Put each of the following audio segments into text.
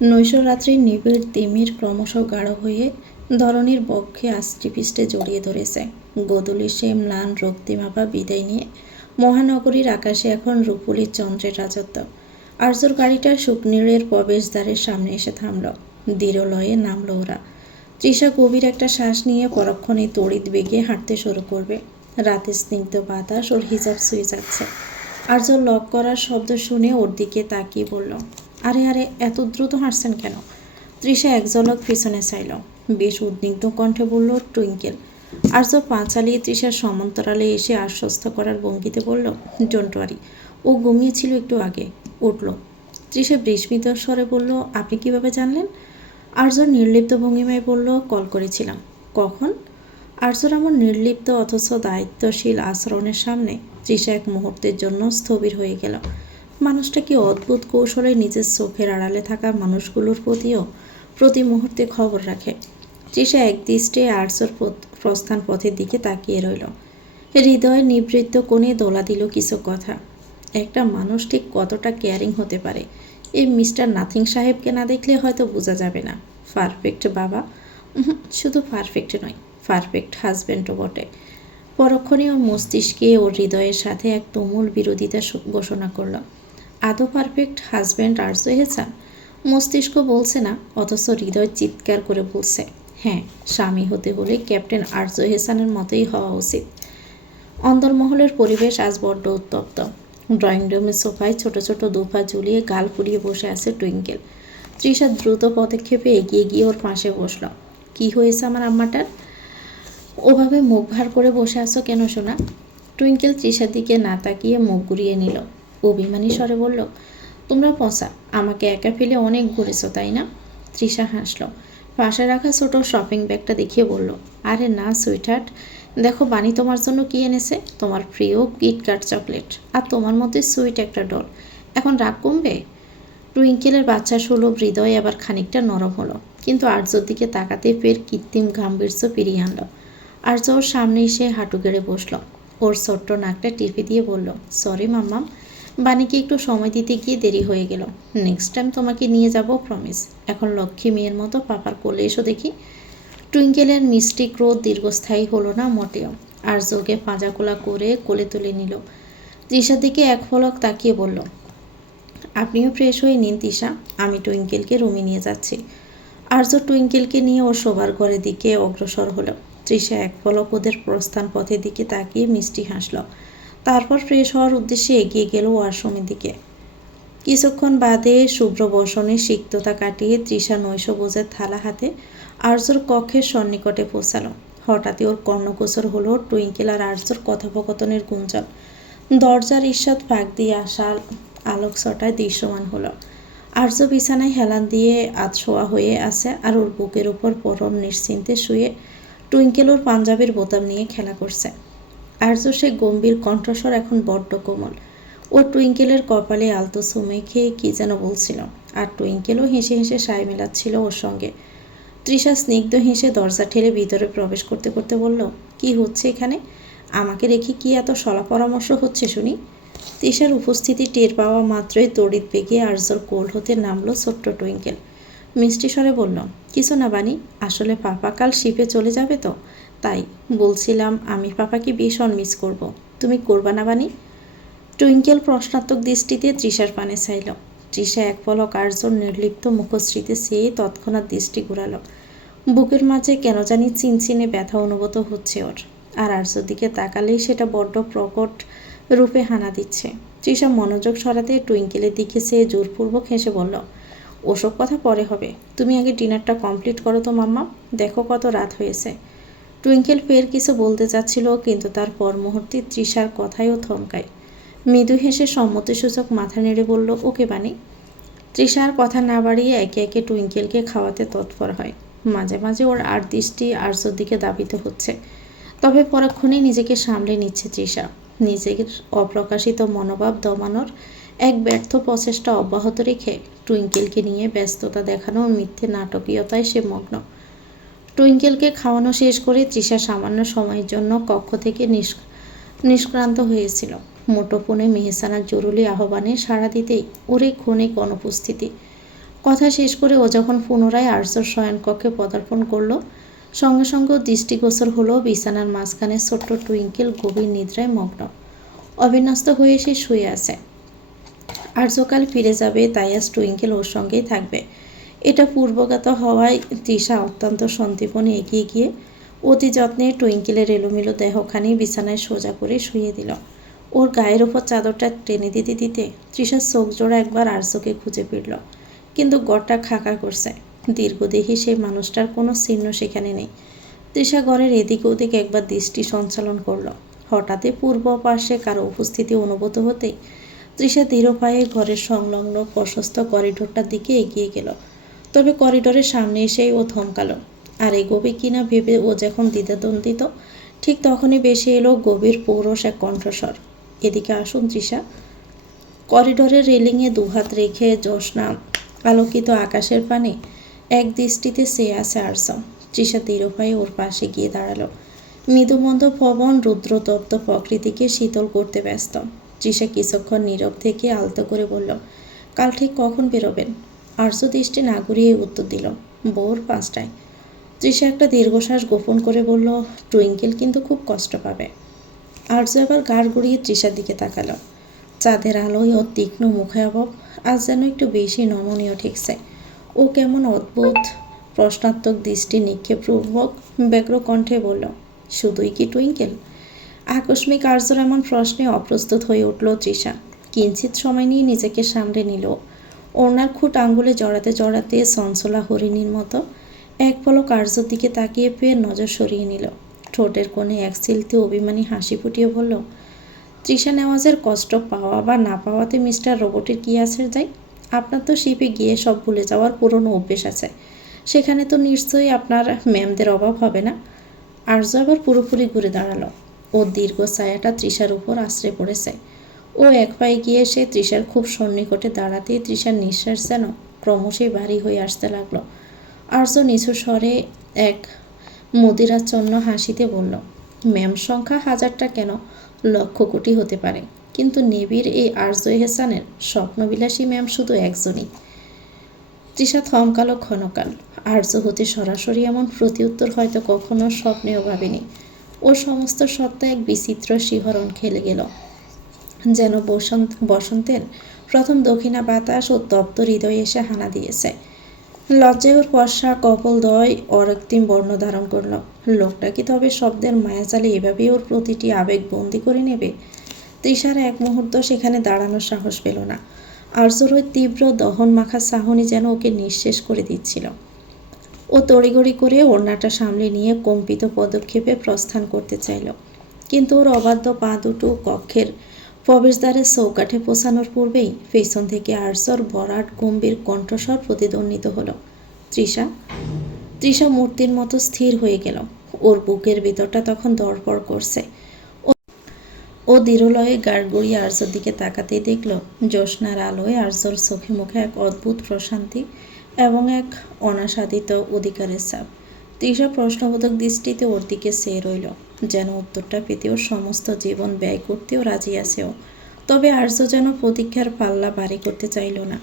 নৈশরাত্রির নিবিড় তিমির ক্রমশ গাঢ় হয়ে ধরণীর বক্ষে আষ্টেপৃষ্ঠে জড়িয়ে ধরেছে। গোধূলির সে ম্লান রক্তিমাভা বিদায় নিয়ে মহানগরীর আকাশে এখন রূপোলির চন্দ্রের রাজত্ব। আর্যর গাড়িটা শুকনীড়ের প্রবেশদ্বারের সামনে এসে থামল। দৃঢ় লয়ে নামল ওরা। তৃষা গভীর একটা শ্বাস নিয়ে পরক্ষণে তড়িৎ বেগে হাঁটতে শুরু করবে। রাতের স্নিগ্ধ বাতাস ওর হিজাব ছুঁয়ে যাচ্ছে। আর্য লক করার শব্দ শুনে ওর দিকে তাকিয়ে বলল, আরে আরে, এত দ্রুত হাঁটছেন কেন? তৃষা এক ঝলক পিছনে চাইল। বেশ উদ্বিগ্ন কণ্ঠে বলল, টুইঙ্কেল। আর্য পা চালিয়ে তৃষার সমান্তরালে এসে আশ্বস্ত করার ভঙ্গিতে বলল, ডোন্ট ওয়ারি, ও ঘুমিয়েছিল একটু আগে, উঠল। তৃষা বিস্মিত স্বরে বলল, আপনি কিভাবে জানলেন? আর্য নির্লিপ্ত ভঙ্গিমায় বলল, কল করেছিলাম। কখন? আর্যর এমন নির্লিপ্ত অথচ দায়িত্বশীল আচরণের সামনে তৃষা এক মুহূর্তের জন্য স্থবির হয়ে গেল। মানুষটা কি অদ্ভুত কৌশলে নিজের চোখের আড়ালে থাকা মানুষগুলোর প্রতিও প্রতি মুহূর্তে খবর রাখে। তৃষা একদৃষ্টে আর্যর প্রস্থান পথের দিকে তাকিয়ে রইল। হৃদয়ে নিবৃত্ত কোণে দোলা দিল কিছু কথা। একটা মানুষ ঠিক কতটা কেয়ারিং হতে পারে, এই মিস্টার নাথিং সাহেবকে না দেখলে হয়তো বোঝা যাবে না। পারফেক্ট বাবা, শুধু পারফেক্ট নয়, পারফেক্ট হাজব্যান্ডও বটে। পরক্ষণে ওর মস্তিষ্কে ওর হৃদয়ের সাথে এক তুমুল বিরোধিতা ঘোষণা করল। আদৌ পারফেক্ট হাজব্যান্ড আর্য এহসান? মস্তিষ্ক বলছে না, অথচ হৃদয় চিৎকার করে বলছে, হ্যাঁ, স্বামী হতে হলে ক্যাপ্টেন আর্য এহসানের মতোই হওয়া উচিত। অন্দরমহলের পরিবেশ আজ বড্ড উত্তপ্ত। ড্রয়িং রুমের সোফায় ছোট ছোট দুপা ঝুলিয়ে গাল ফুরিয়ে বসে আছে টুইঙ্কেল। তৃষা দ্রুত পদক্ষেপে এগিয়ে গিয়ে ওর পাশে বসল। কি হয়েছে আমার আম্মাটার? ওভাবে মুখ ভার করে বসে আছো কেন সোনা? টুইঙ্কেল তৃষার দিকে না তাকিয়ে মুখ ঘুরিয়ে নিল। অভিমানী স্বরে বলল, তোমরা পচা, আমাকে একা ফেলে অনেক ঘুরেছো তাই না? তৃষা হাসল। পাশে রাখা ছোট শপিং ব্যাগটা দেখিয়ে বলল, আরে না সুইটহার্ট, দেখো বানি তোমার জন্য কি এনেছে, তোমার প্রিয় কিটক্যাট চকলেট, আর তোমার মধ্যে সুইট একটা ডল। এখন রাগ কমবে? টুইঙ্কেলের বাচ্চা সুলভ হৃদয় আবার খানিকটা নরম হলো, কিন্তু আর্যর দিকে তাকাতে ফের কৃত্রিম গাম্ভীর্য ফিরিয়ে আনল। আর্য ওর সামনে এসে হাঁটু গেড়ে বসল। ওর ছোট্ট নাকটা টিপে দিয়ে বলল, সরি মাম্মাম, বাণীকে একটু সময় দিতে গিয়ে দেরি হয়ে গেল। নেক্সট টাইম তোমাকে নিয়ে যাব, প্রমিস। এখন লক্ষ্মী মেয়ের মতো পাপার কোলে এসো দেখি। টুইঙ্কেলের মিষ্টি ক্রোধ দীর্ঘস্থায়ী হলো না মোটেও। আর্যকে পাঁজাকোলা করে কোলে তুলে নিল। তৃষার দিকে এক পলক তাকিয়ে বলল, আপনিও ফ্রেশ হয়ে নিন তৃষা, আমি টুইঙ্কেলকে রুমে নিয়ে যাচ্ছি। আর্য টুইঙ্কেলকে নিয়ে ওর শোবার ঘরের দিকে অগ্রসর হলো। তৃষা এক পলক ওদের প্রস্থান পথের দিকে তাকিয়ে মিষ্টি হাসল। তারপর ফ্রেশ হওয়ার উদ্দেশ্যে এগিয়ে গেল ওয়াশরুমের দিকে। কিছুক্ষণ বাদে শুভ্র বসনে সিক্ততা কাটিয়ে তৃষা নৈশ বোঝের থালা হাতে আর্যর কক্ষের সন্নিকটে পৌঁছালো। হঠাৎই ওর কর্ণগোচর হলো টুইঙ্কেল আর আর্যর কথোপকথনের গুঞ্জন। দরজার ঈষৎ ফাঁক দিয়ে আসা আলোকছটায় দৃশ্যমান হলো। আর্য বিছানায় হেলান দিয়ে আধশোয়া হয়ে আছে, আর ওর বুকের উপর পরম নিশ্চিন্তে শুয়ে টুইঙ্কেল ওর পাঞ্জাবির বোতাম নিয়ে খেলা করছে। আর্য সে গম্ভীর কণ্ঠস্বর এখন বড্ড কোমল। ও টুইঙ্কেলের কপালে আলতো চুমে খেয়ে কী যেন বলছিল, আর টুইঙ্কেলও হেসে হেসে সায় মেলাচ্ছিল ওর সঙ্গে। তৃষা স্নিগ্ধ হেসে দরজা ঠেলে ভিতরে প্রবেশ করতে করতে বলল, কি হচ্ছে এখানে? আমাকে রেখে কি এত সলা পরামর্শ হচ্ছে শুনি? তৃষার উপস্থিতি টের পাওয়া মাত্রই তড়িৎ বেগে আর্যর কোল হতে নামলো ছোট্ট টুইঙ্কেল। মিষ্টি স্বরে বলল, কিছু না বানি, আসলে পাপা কাল শিপে চলে যাবে তো, তাই বলছিলাম আমি পাপাকে ভীষণ মিস করব। তুমি করবা না বানি? টুইঙ্কেল প্রশ্নাত্মক দৃষ্টিতে তৃষার পানে চাইল। তৃষা এক পলক আর্যর নির্লিপ্ত মুখশ্রীতে চেয়ে তৎক্ষণাৎ দৃষ্টি ঘুরাল। বুকের মাঝে কেন জানি চিনচিনে ব্যথা অনুভূত হচ্ছে ওর, আর আর্যর দিকে তাকালেই সেটা বড্ড প্রকট রূপে হানা দিচ্ছে। তৃষা মনোযোগ সরাতে টুইঙ্কেলের দিকে চেয়ে জোরপূর্বক হেসে বলল, ওসব কথা পরে হবে, তুমি আগে ডিনারটা কমপ্লিট করো তো মাম্মা, দেখো কত রাত হয়েছে। টুইঙ্কেল ফের কিছু বলতে চাচ্ছিল, কিন্তু তার পর মুহূর্তে তৃষার কথায়ও থমকায়। মৃদু হেসে সম্মতিসূচক মাথা নেড়ে বলল, ওকে বানি। তৃষা আর কথা না বাড়িয়ে একে একে টুইঙ্কেলকে খাওয়াতে তৎপর হয়। মাঝে মাঝে ওর আর দৃষ্টি আর্যর দিকে দাবিত হচ্ছে, তবে পরক্ষণেই নিজেকে সামলে নিচ্ছে তৃষা। নিজের অপ্রকাশিত মনোভাব দমানোর এক ব্যর্থ প্রচেষ্টা অব্যাহত রেখে টুইঙ্কেলকে নিয়ে ব্যস্ততা দেখানোর মিথ্যে নাটকীয়তায় সে মগ্ন। টুইঙ্কেলকে খাওয়ানো শেষ করে তৃষা সামান্য সময়ের জন্য কক্ষ থেকে নিষ্ক্রান্ত হয়েছিল। মুঠোফোনে মেহসানার জরুরি আহ্বানে সাড়া দিতেই ওর এই ক্ষণিক অনুপস্থিতি কথা শেষ করে ও যখন পুনরায় আর্যর শয়নকক্ষে পদার্পণ করলো, সঙ্গে সঙ্গে দৃষ্টিগোচর হলো বিছানার মাঝখানে ছোট্ট টুইঙ্কেল গভীর নিদ্রায় মগ্ন, অবিন্যস্ত হয়ে সে শুয়ে আছে। আর্যকাল ফিরে যাবে, তাই আজ টুইঙ্কেল ওর সঙ্গেই থাকবে, এটা পূর্বগত হওয়ায় তৃষা অত্যন্ত সন্দীপনে এগিয়ে গিয়ে অতি যত্নে টুইঙ্কেলের এলোমেলো দেহখানি বিছানায় সোজা করে শুয়ে দিল। ওর গায়ের ওপর চাদরটা টেনে দিতে দিতে তৃষার চোখ জোড়া একবার আর্যকে খুঁজে ফিরল, কিন্তু গড়টা খাকা করছে। দীর্ঘদেহী সেই মানুষটার কোনো চিহ্ন সেখানে নেই। তৃষা ঘরের এদিক ওদিক একবার দৃষ্টি সঞ্চালন করল। হঠাৎই পূর্ব পার্শ্বে কারো উপস্থিতি অনুভূত হতেই তৃষা দৃঢ় পায়ে ঘরের সংলগ্ন প্রশস্ত করিডোরটার দিকে এগিয়ে গেল। তবে করিডোরের সামনে এসেই ও থমকালো। আর এগোবে কিনা ভেবে ও যখন দ্বিধাদ্বন্দ্বিত, ঠিক তখনই বেশি এলো গভীর পৌরস এক কণ্ঠস্বর, এদিকে আসুন তৃষা। করিডোরের রেলিংয়ে দুহাত রেখে জ্যোৎস্না আলোকিত আকাশের পানে এক দৃষ্টিতে চেয়ে আছে আর্য। তৃষা দৃঢ় পায়ে ওর পাশে গিয়ে দাঁড়ালো। মৃদুমন্দ পবন রুদ্রতপ্ত প্রকৃতিকে শীতল করতে ব্যস্ত। তৃষা কিছুক্ষণ নীরব থেকে আলতো করে বলল, কাল ঠিক কখন বেরোবেন? আর্য দৃষ্টি না ঘুরিয়ে উত্তর দিল, ভোর 5টায়। তৃষা একটা দীর্ঘশ্বাস গোপন করে বলল, টুইঙ্কেল কিন্তু খুব কষ্ট পাবে। আর্য এবার ঘাড় ঘুরিয়ে তৃষার দিকে তাকালো। চাঁদের আলোয় ওর তীক্ষ্ণ মুখাবয়ব আজ যেন একটু বেশি নমনীয় ঠেকছে। ও কেমন অদ্ভুত প্রশ্নাত্মক দৃষ্টি নিক্ষেপপূর্বক ব্যগ্র কণ্ঠে বলল, শুধুই কি টুইঙ্কেল? আকস্মিক আর্যর এমন প্রশ্নে অপ্রস্তুত হয়ে উঠল তৃষা। কিঞ্চিত সময় নিয়ে নিজেকে সামলে নিল। ওড়নার খুঁট আঙ্গুলে জড়াতে জড়াতে চঞ্চলা হরিণীর মতো এক পলক আর্যর দিকে তাকিয়ে পেয়ে নজর সরিয়ে নিল। ঠোঁটের কোণে এক সিলতে অভিমানী হাসি ফুটিয়ে বলল, তৃষা নেওয়াজের কষ্ট পাওয়া বা না পাওয়াতে মিস্টার রোবটের কী আছে যাই? আপনার তো শিপে গিয়ে সব ভুলে যাওয়ার পুরনো অভ্যেস আছে, সেখানে তো নিশ্চয়ই আপনার ম্যামদের অভাব হবে না। আর্য আবার পুরোপুরি ঘুরে দাঁড়ালো। ওর দীর্ঘ ছায়াটা তৃষার উপর আশ্রে পড়েছে। ও এক পায়ে গিয়ে সে তৃষার খুব সন্নিকটে দাঁড়াতেই তৃষার নিঃশ্বাস যেন ক্রমশই ভারী হয়ে আসতে লাগলো। আর্য নিচু স্বরে এক মদিরাচ্ছন্ন হাসিতে বলল, ম্যাম সংখ্যা হাজারটা কেন, লক্ষ কোটি হতে পারে, কিন্তু নেভির এই আর্য এহসানের স্বপ্নবিলাসী ম্যাম শুধু একজনই। তৃষা থমকালো ক্ষণকাল। আর্য হতে সরাসরি এমন প্রতিউত্তর হয়তো কখনো স্বপ্নেও ভাবেনি। ওর সমস্ত সত্তা এক বিচিত্র শিহরণ খেলে গেল, যেন বসন্তের প্রথম দক্ষিণা বাতাস ও তপ্ত হৃদয়ে এসে হানা দিয়েছে। লজ্জায় ওর ফর্সা কপোলদ্বয় অরক্তিম বর্ণ ধারণ করল। লোকটা কি তবে শব্দের মায়াজালে এভাবেই ওর প্রতিটি আবেগ বন্দি করে নেবে? তৃষার এক মুহূর্ত সেখানে দাঁড়ানোর সাহস পেল না। আর্যর ওই তীব্র দহন মাখা চাহনি যেন ওকে নিঃশেষ করে দিচ্ছিল। ও তড়িঘড়ি করে ওড়নাটা সামলে নিয়ে কম্পিত পদক্ষেপে প্রস্থান করতে চাইল, কিন্তু ওর অবাধ্য পা দুটো কক্ষের প্রবেশদ্বারের চৌকাঠে পৌঁছানোর পূর্বেই পেছন থেকে আর্যর ভরাট গম্ভীর কণ্ঠস্বর প্রতিধ্বনিত হলো, তৃষা। তৃষা মূর্তির মতো স্থির হয়ে গেল। ওর বুকের ভিতরটা তখন দরপড় করছে। ও দৃঢ়লয়ে গাড় গড়িয়ে আর্যর দিকে তাকাতেই দেখল, জ্যোৎস্নার আলোয় আর্যর চোখে মুখে এক অদ্ভুত প্রশান্তি এবং এক অনাস্বাদিত অধিকারের ছাপ। তৃষা প্রশ্নবোধক দৃষ্টিতে ওর দিকে চেয়ে রইল, যেন উত্তরটা পেতে ওর সমস্ত জীবন ব্যয় করতেও রাজি আছে ও। তবে আর্য যেন প্রতীক্ষার পাল্লা ভারী করতে চাইল না।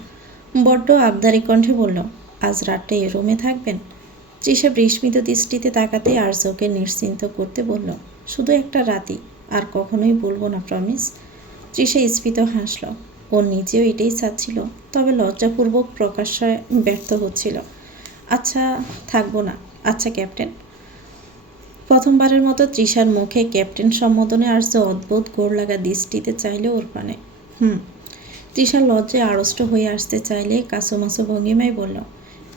বড্ড আবদারি কণ্ঠে বলল, আজ রাতটা এ রুমে থাকবেন? তৃষা বিস্মিত দৃষ্টিতে তাকাতে আর্যকে নিশ্চিন্ত করতে বলল, শুধু একটা রাতই, আর কখনোই বলবো না, প্রমিস। তৃষা স্ফীত হাসল। ও নিজেও এটাই চাচ্ছিল, তবে লজ্জাপূর্বক প্রকাশ্যে ব্যর্থ হচ্ছিল। আচ্ছা, থাকবো না। আচ্ছা ক্যাপ্টেন। প্রথমবারের মতো তৃষার মুখে ক্যাপ্টেন সম্বোধনে আর্য অদ্ভুত গোড় লাগা দৃষ্টিতে চাইলে ওর পানে। তৃষার লজ্জায় আড়ষ্ট হয়ে আসতে চাইলে কাছুমাছু ভঙ্গিমায় বলল,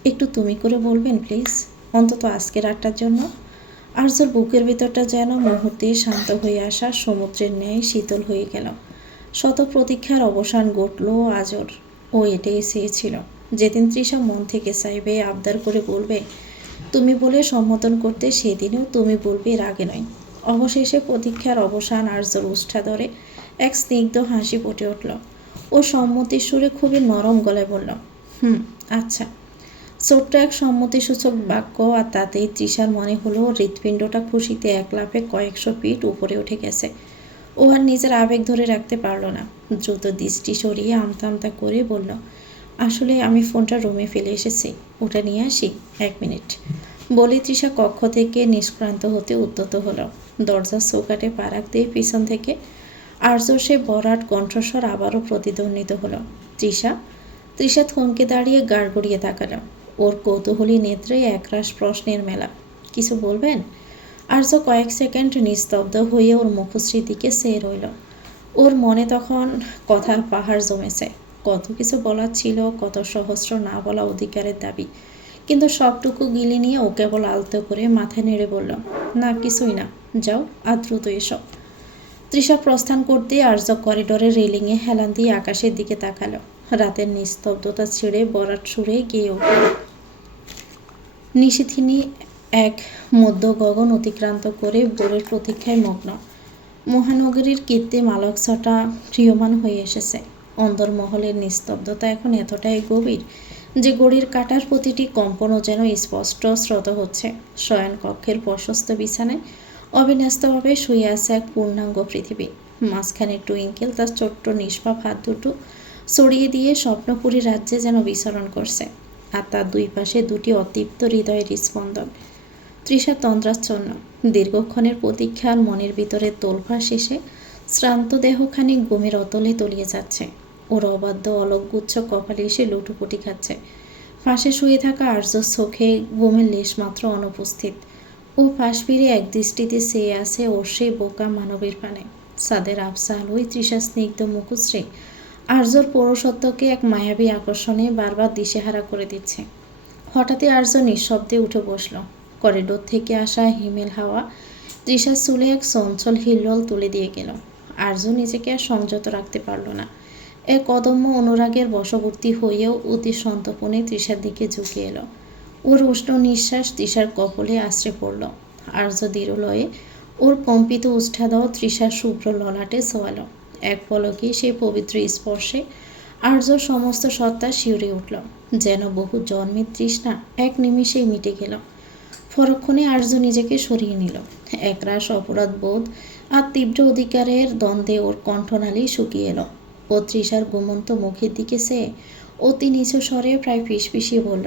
একটু তুমি করে বলবেন প্লিজ, অন্তত আজকে রাতটার জন্য। আর্যর বুকের ভিতরটা যেন মুহূর্তে শান্ত হয়ে আসা সমুদ্রের ন্যায় শীতল হয়ে গেল। শত প্রতীক্ষার অবসান ঘটল আজর। ও এটাই চেয়েছিল, যেদিন তৃষা মন থেকে চাইবে, আবদার করে বলবে তুমি বলে সম্বোধন করতে, সেদিনেও তুমি বলবে রাগে নয়। অবশেষে প্রতীক্ষার অবসান। আর্যর উষ্ঠা ধরে এক স্নিগ্ধ হাসি ফুটে উঠল। ও সম্মতির সুরে খুবই নরম গলায় বলল, আচ্ছা। ছোট্ট এক সম্মতিসূচক বাক্য, আর তাতেই তৃষার মনে হলো হৃৎপিণ্ডটা খুশিতে এক লাফে কয়েকশো ফিট উপরে উঠে গেছে। ও আর নিজের আবেগ ধরে রাখতে পারল না। দ্রুত দৃষ্টি সরিয়ে আমতা আমতা করে বলল, আসলে আমি ফোনটা রুমে ফেলে এসেছি, ওটা নিয়ে আসি, 1 মিনিট বলে তৃষা কক্ষ থেকে নিষ্ক্রান্ত হতে উদ্যত হলো। দরজার চৌকাঠে পা রাখতেই পিছন থেকে আর্য সে বরাট কণ্ঠস্বর আবারও প্রতিধ্বনিত হলো, তৃষা। তৃষা থমকে দাঁড়িয়ে গাড় গড়িয়ে তাকালো। ওর কৌতূহলী নেত্রে একরাশ প্রশ্নের মেলা। কিছু বলবেন? আর্য কয়েক সেকেন্ড নিস্তব্ধ হয়ে ওর মুখশ্রীর দিকে চেয়ে রইল। ওর মনে তখন কথার পাহাড় জমেছে। কত কিছু বলার ছিল, কত সহস্র না বলা অধিকারের দাবি, কিন্তু সবটুকু গিলে নিয়ে ও কেবল আলতো করে মাথায় নেড়ে বলল, না কিছুই না, যাও আর দ্রুত এসব। তৃষা প্রস্থান করতে আর্য করিডোরের রেলিংয়ে হেলান দিয়ে আকাশের দিকে তাকালো। রাতের নিস্তব্ধতা ছেড়ে বরাট সুরে গেয়ে উঠল, নিশীথিনী এক মধ্য গগন অতিক্রান্ত করে ভোরের প্রতীক্ষায় মগ্ন। মহানগরীর কৃত্রিম আলোকছটা প্রিয়মান হয়ে এসেছে। অন্দরমহলের নিস্তব্ধতা এখন এতটাই গভীর যে ঘড়ির কাঁটার প্রতিটি কম্পনও যেন স্পষ্ট শ্রুত হচ্ছে। শয়নকক্ষের প্রশস্ত বিছানায় অবিন্যস্তভাবে শুয়ে আছে এক পূর্ণাঙ্গ পৃথিবী। মাঝখানে টুইঙ্কেল তার ছোট্ট নিষ্পাপ হাত দুটো ছড়িয়ে দিয়ে স্বপ্নপুরী রাজ্যে যেন বিচরণ করছে, আর তার দুই পাশে দুটি অতৃপ্ত হৃদয়ের স্পন্দন। তৃষা তন্দ্রাচ্ছন্ন। দীর্ঘক্ষণের প্রতীক্ষার মনের ভিতরে তোলফা শেষে শ্রান্ত দেহখানি ঘুমের অতলে তলিয়ে যাচ্ছে। ওর অবাধ্য অলকগুচ্ছ কপালে এসে লুটুপুটি খাচ্ছে। পাশে শুয়ে থাকা আর্য চোখে ঘুমের লেশমাত্র অনুপস্থিত। ও পাশ ফিরে এক দৃষ্টিতে চেয়ে আছে ওর সেই বোকা মানবের পানে। সাদের আফসা আলোয় তৃষা স্নিগ্ধ মুখশ্রী আর্যর পৌরসত্বকে এক মায়াবী আকর্ষণে বারবার দিশেহারা করে দিচ্ছে। হঠাৎই আর্য নিঃশব্দে উঠে বসল। করিডোর থেকে আসা হিমেল হাওয়া তৃষার চুলে এক চঞ্চল হিল্লোল তুলে দিয়ে গেল। আর্য নিজেকে আর সংযত রাখতে পারল না। এক অদম্য অনুরাগের বশবর্তী হয়েও অতি সন্তর্পণে তৃষার দিকে ঝুঁকে এলো। ওর উষ্ণ নিঃশ্বাস তৃষার কপলে আশ্রে পড়ল। আর্য দৃঢ়লয়ে ওর কম্পিত উষ্ঠাদহ তৃষার শুভ্র ললাটে ছোঁয়ালো। এক পলকে সেই পবিত্র স্পর্শে আর্যর সমস্ত সত্তা শিউরে উঠল, যেন বহু জন্মের তৃষ্ণা এক নিমিষেই মিটে গেল। পরক্ষণে আর্য নিজেকে সরিয়ে নিল। একরাশ অপরাধ বোধ আর তীব্র অধিকারের দ্বন্দ্বে ওর কণ্ঠনালী শুকিয়ে এলো। ও তৃষার ঘুমন্ত মুখের দিকে চেয়ে অতি নিচু স্বরে প্রায় ফিসফিসিয়ে বলল,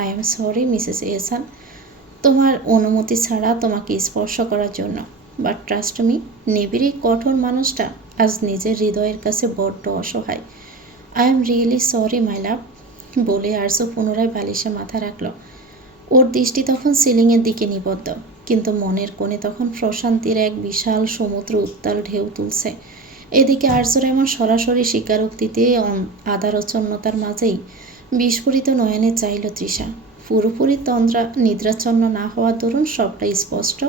আই এম সরি মিসেস এহসান, তোমার অনুমতি ছাড়া তোমাকে স্পর্শ করার জন্য। বাট ট্রাস্ট মি, নিবিড় কঠোর মানুষটা আজ নিজের হৃদয়ের কাছে বড্ড অসহায়। I am really sorry my love বলে আর্য পুনরায় বালিশে মাথা রাখল। ওর দৃষ্টি তখন সিলিংয়ের দিকে নিবদ্ধ, কিন্তু মনের কোণে তখন প্রশান্তির এক বিশাল সমুদ্র উত্তাল ঢেউ তুলছে। এদিকে আর্যর এমন সরাসরি স্বীকারোক্তিতে আদারচন্নতার মাঝেই বিস্ফোরিত নয়নে চাইল তৃষা। পুরোপুরি তন্দ্রা নিদ্রাচ্ছন্ন না হওয়ার দরুন সবটা স্পষ্ট